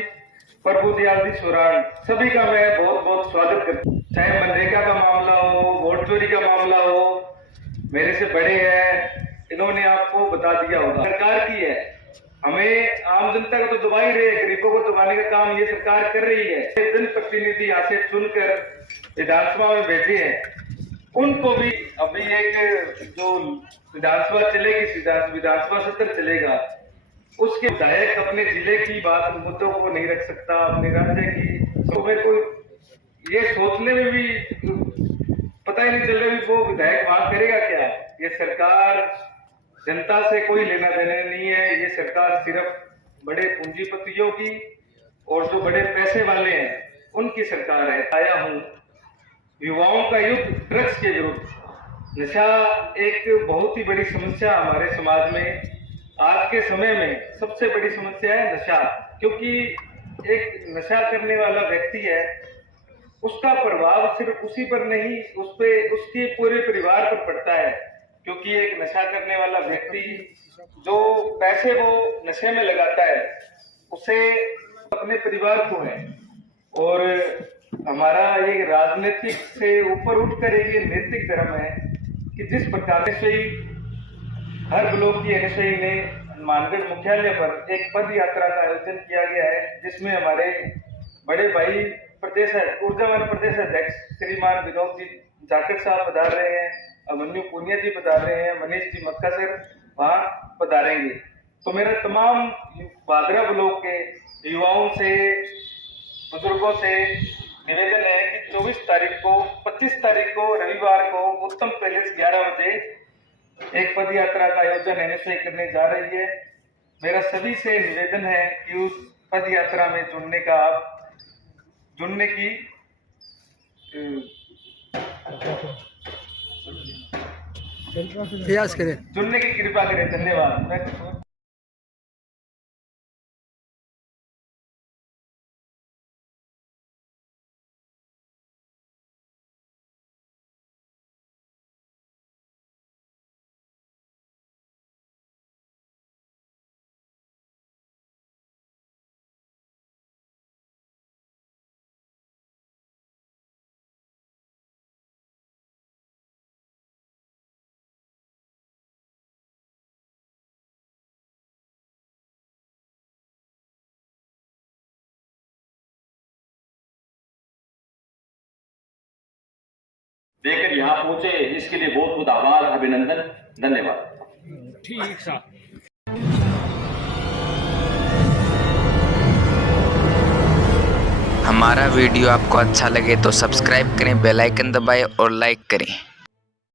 प्रभु दयाल जी सोरान, सभी का मैं बहुत बहुत स्वागत करता हूँ। चाहे मनरेगा का मामला हो, वोट चोरी का मामला हो, मेरे से बड़े हैं, इन्होंने आपको बता दिया होगा। सरकार की है, हमें आम जनता को तो दबा ही रही है, गरीबों को दबाने का काम ये सरकार कर रही है। जनप्रतिनिधि यहाँ से चुनकर विधानसभा में भेजे हैं, उनको भी अभी एक जो विधानसभा चलेगी, विधानसभा सत्र चलेगा, उसके विधायक अपने जिले की बात मुद्दों को नहीं रख सकता, अपने राज्य की। तो मेरे को ये सोचने में भी पता ही नहीं चल रहा वो विधायक बात करेगा क्या। ये सरकार जनता से कोई लेना देना नहीं है, ये सरकार सिर्फ बड़े पूंजीपतियों की और जो बड़े पैसे वाले हैं उनकी सरकार है। आया हूँ युवाओं का युद्ध ड्रग्स के विरुद्ध। नशा एक बहुत ही बड़ी समस्या हमारे समाज में, आज के समय में सबसे बड़ी समस्या है नशा, क्योंकि एक नशा करने वाला व्यक्ति है, उसका प्रभाव सिर्फ उसी पर नहीं, उस पे उसके पूरे परिवार पर पड़ता है। क्योंकि एक नशा करने वाला व्यक्ति जो पैसे वो नशे में लगाता है, उसे अपने परिवार को है। और हमारा ये राजनीतिक से ऊपर उठकर एक नैतिक धर्म है कि जिस प्रकार से हर ब्लॉक की एनएसआई ने मानगढ़ मुख्यालय पर एक पद यात्रा का आयोजन किया गया है, जिसमें हमारे बड़े भाई ऊर्जावान प्रदेश अध्यक्ष श्रीमान विनोद जी जाकर साहब पधार रहे हैं, अमन्यु पुनिया जी पधार रहे हैं, मनीष जी मक्का सर वहां पधारेंगे। तो मेरा तमाम बादरा ब्लॉक के युवाओं से, बुजुर्गों से निवेदन है कि 25 तारीख को रविवार को उत्तम पैलेस 11 बजे एक पद यात्रा का आयोजन एनएसआई करने जा रही है। मेरा सभी से निवेदन है कि उस पद यात्रा में जुड़ने की प्रयास करें, जुड़ने की कृपा करें। धन्यवाद। देकर यहाँ पहुंचे, इसके लिए बहुत बहुत आभार, अभिनंदन, धन्यवाद। ठीक सा। हमारा वीडियो आपको अच्छा लगे तो सब्सक्राइब करें, बेल आइकन दबाएं और लाइक करें।